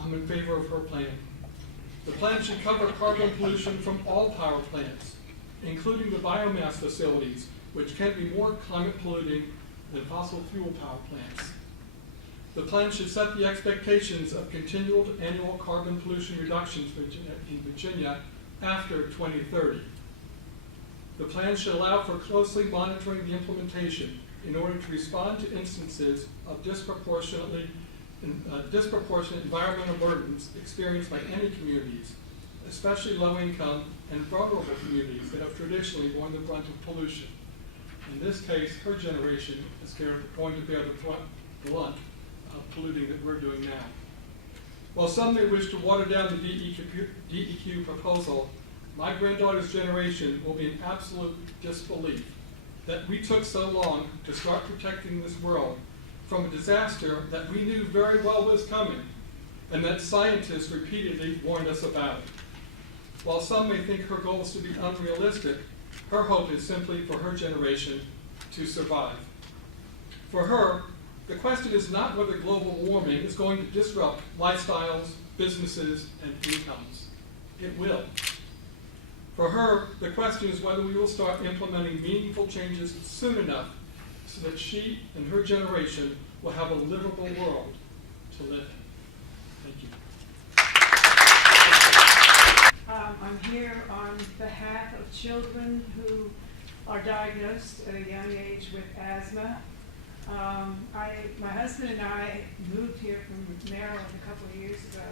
I'm in favor of her plan. The plan should cover carbon pollution from all power plants, including the biomass facilities, which can be more climate polluting than fossil fuel power plants. The plan should set the expectations of continual annual carbon pollution reductions in Virginia after 2030. The plan should allow for closely monitoring the implementation in order to respond to instances of disproportionate environmental burdens experienced by any communities, especially low-income and vulnerable communities that have traditionally borne the brunt of pollution. In this case, her generation is going to bear the brunt of polluting that we're doing now. While some may wish to water down the DEQ proposal, my granddaughter's generation will be in absolute disbelief that we took so long to start protecting this world from a disaster that we knew very well was coming, and that scientists repeatedly warned us about. While some may think her goals to be unrealistic, her hope is simply for her generation to survive. For her, the question is not whether global warming is going to disrupt lifestyles, businesses, and incomes. It will. For her, the question is whether we will start implementing meaningful changes soon enough so that she and her generation will have a livable world to live in. Thank you. I'm here on behalf of children who are diagnosed at a young age with asthma. My husband and I moved here from Maryland a couple of years ago,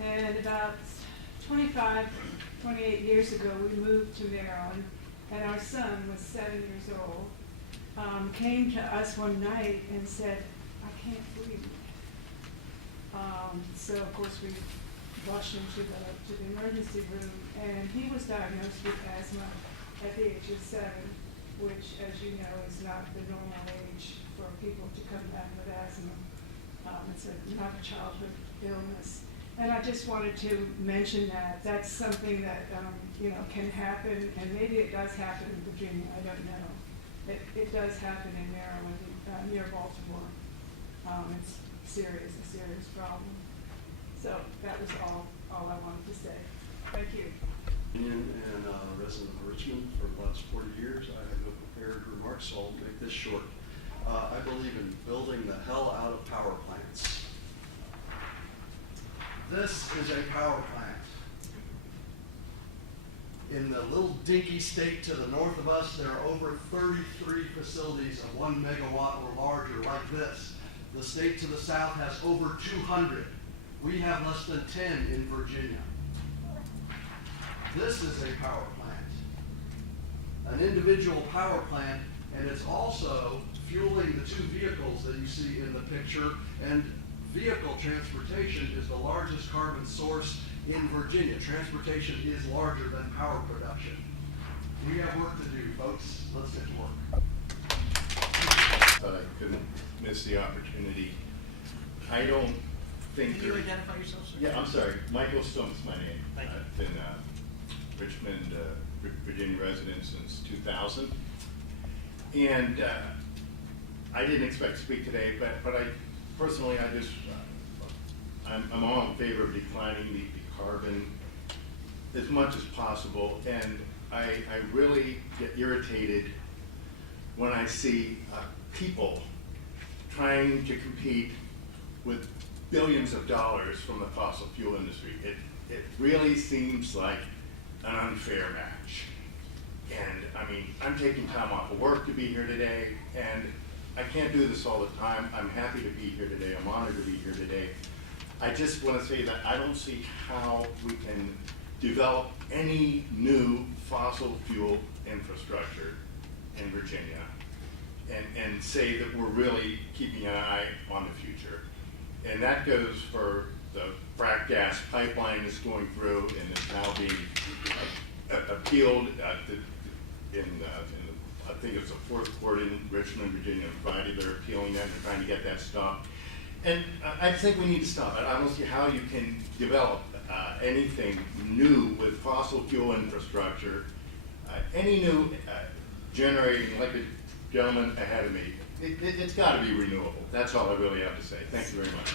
and about 28 years ago we moved to Maryland, and our son was 7 years old, came to us one night and said, "I can't breathe." So of course we rushed him to the emergency room, and he was diagnosed with asthma at the age of 7, which, as you know, is not the normal age for people to come down with asthma. It's not a childhood illness. And I just wanted to mention that that's something that, can happen, and maybe it does happen in Virginia, I don't know. It does happen in Maryland, near Baltimore. It's a serious problem. So that was all I wanted to say. Thank you. And a resident of Richmond for the last 40 years. I have no prepared remarks, so I'll make this short. I believe in building the hell out of power plants. This is a power plant. In the little dinky state to the north of us, there are over 33 facilities of 1 megawatt or larger like this. The state to the south has over 200. We have less than 10 in Virginia. This is a power plant, an individual power plant, and it's also fueling the two vehicles that you see in the picture. And vehicle transportation is the largest carbon source in Virginia. Transportation is larger than power production. We have work to do, folks. Let's get to work. Thought I couldn't miss the opportunity. I don't think. Can you identify yourself, sir? Yeah, I'm sorry. Michael Stump's my name. Thank you. I've been Richmond, Virginia resident since 2000. And I didn't expect to speak today, but I personally, I'm all in favor of declining the carbon as much as possible. And I really get irritated when I see people trying to compete with billions of dollars from the fossil fuel industry. It really seems like an unfair match. And I mean, I'm taking time off of work to be here today, and I can't do this all the time. I'm happy to be here today. I'm honored to be here today. I just want to say that I don't see how we can develop any new fossil fuel infrastructure in Virginia and say that we're really keeping an eye on the future. And that goes for the frack gas pipeline that's going through and is now being appealed I think it's the fourth court in Richmond, Virginia on Friday. They're appealing that and they're trying to get that stopped. And I think we need to stop it. I don't see how you can develop anything new with fossil fuel infrastructure, any new generating, like the gentleman ahead of me. It's got to be renewable. That's all I really have to say. Thank you very much.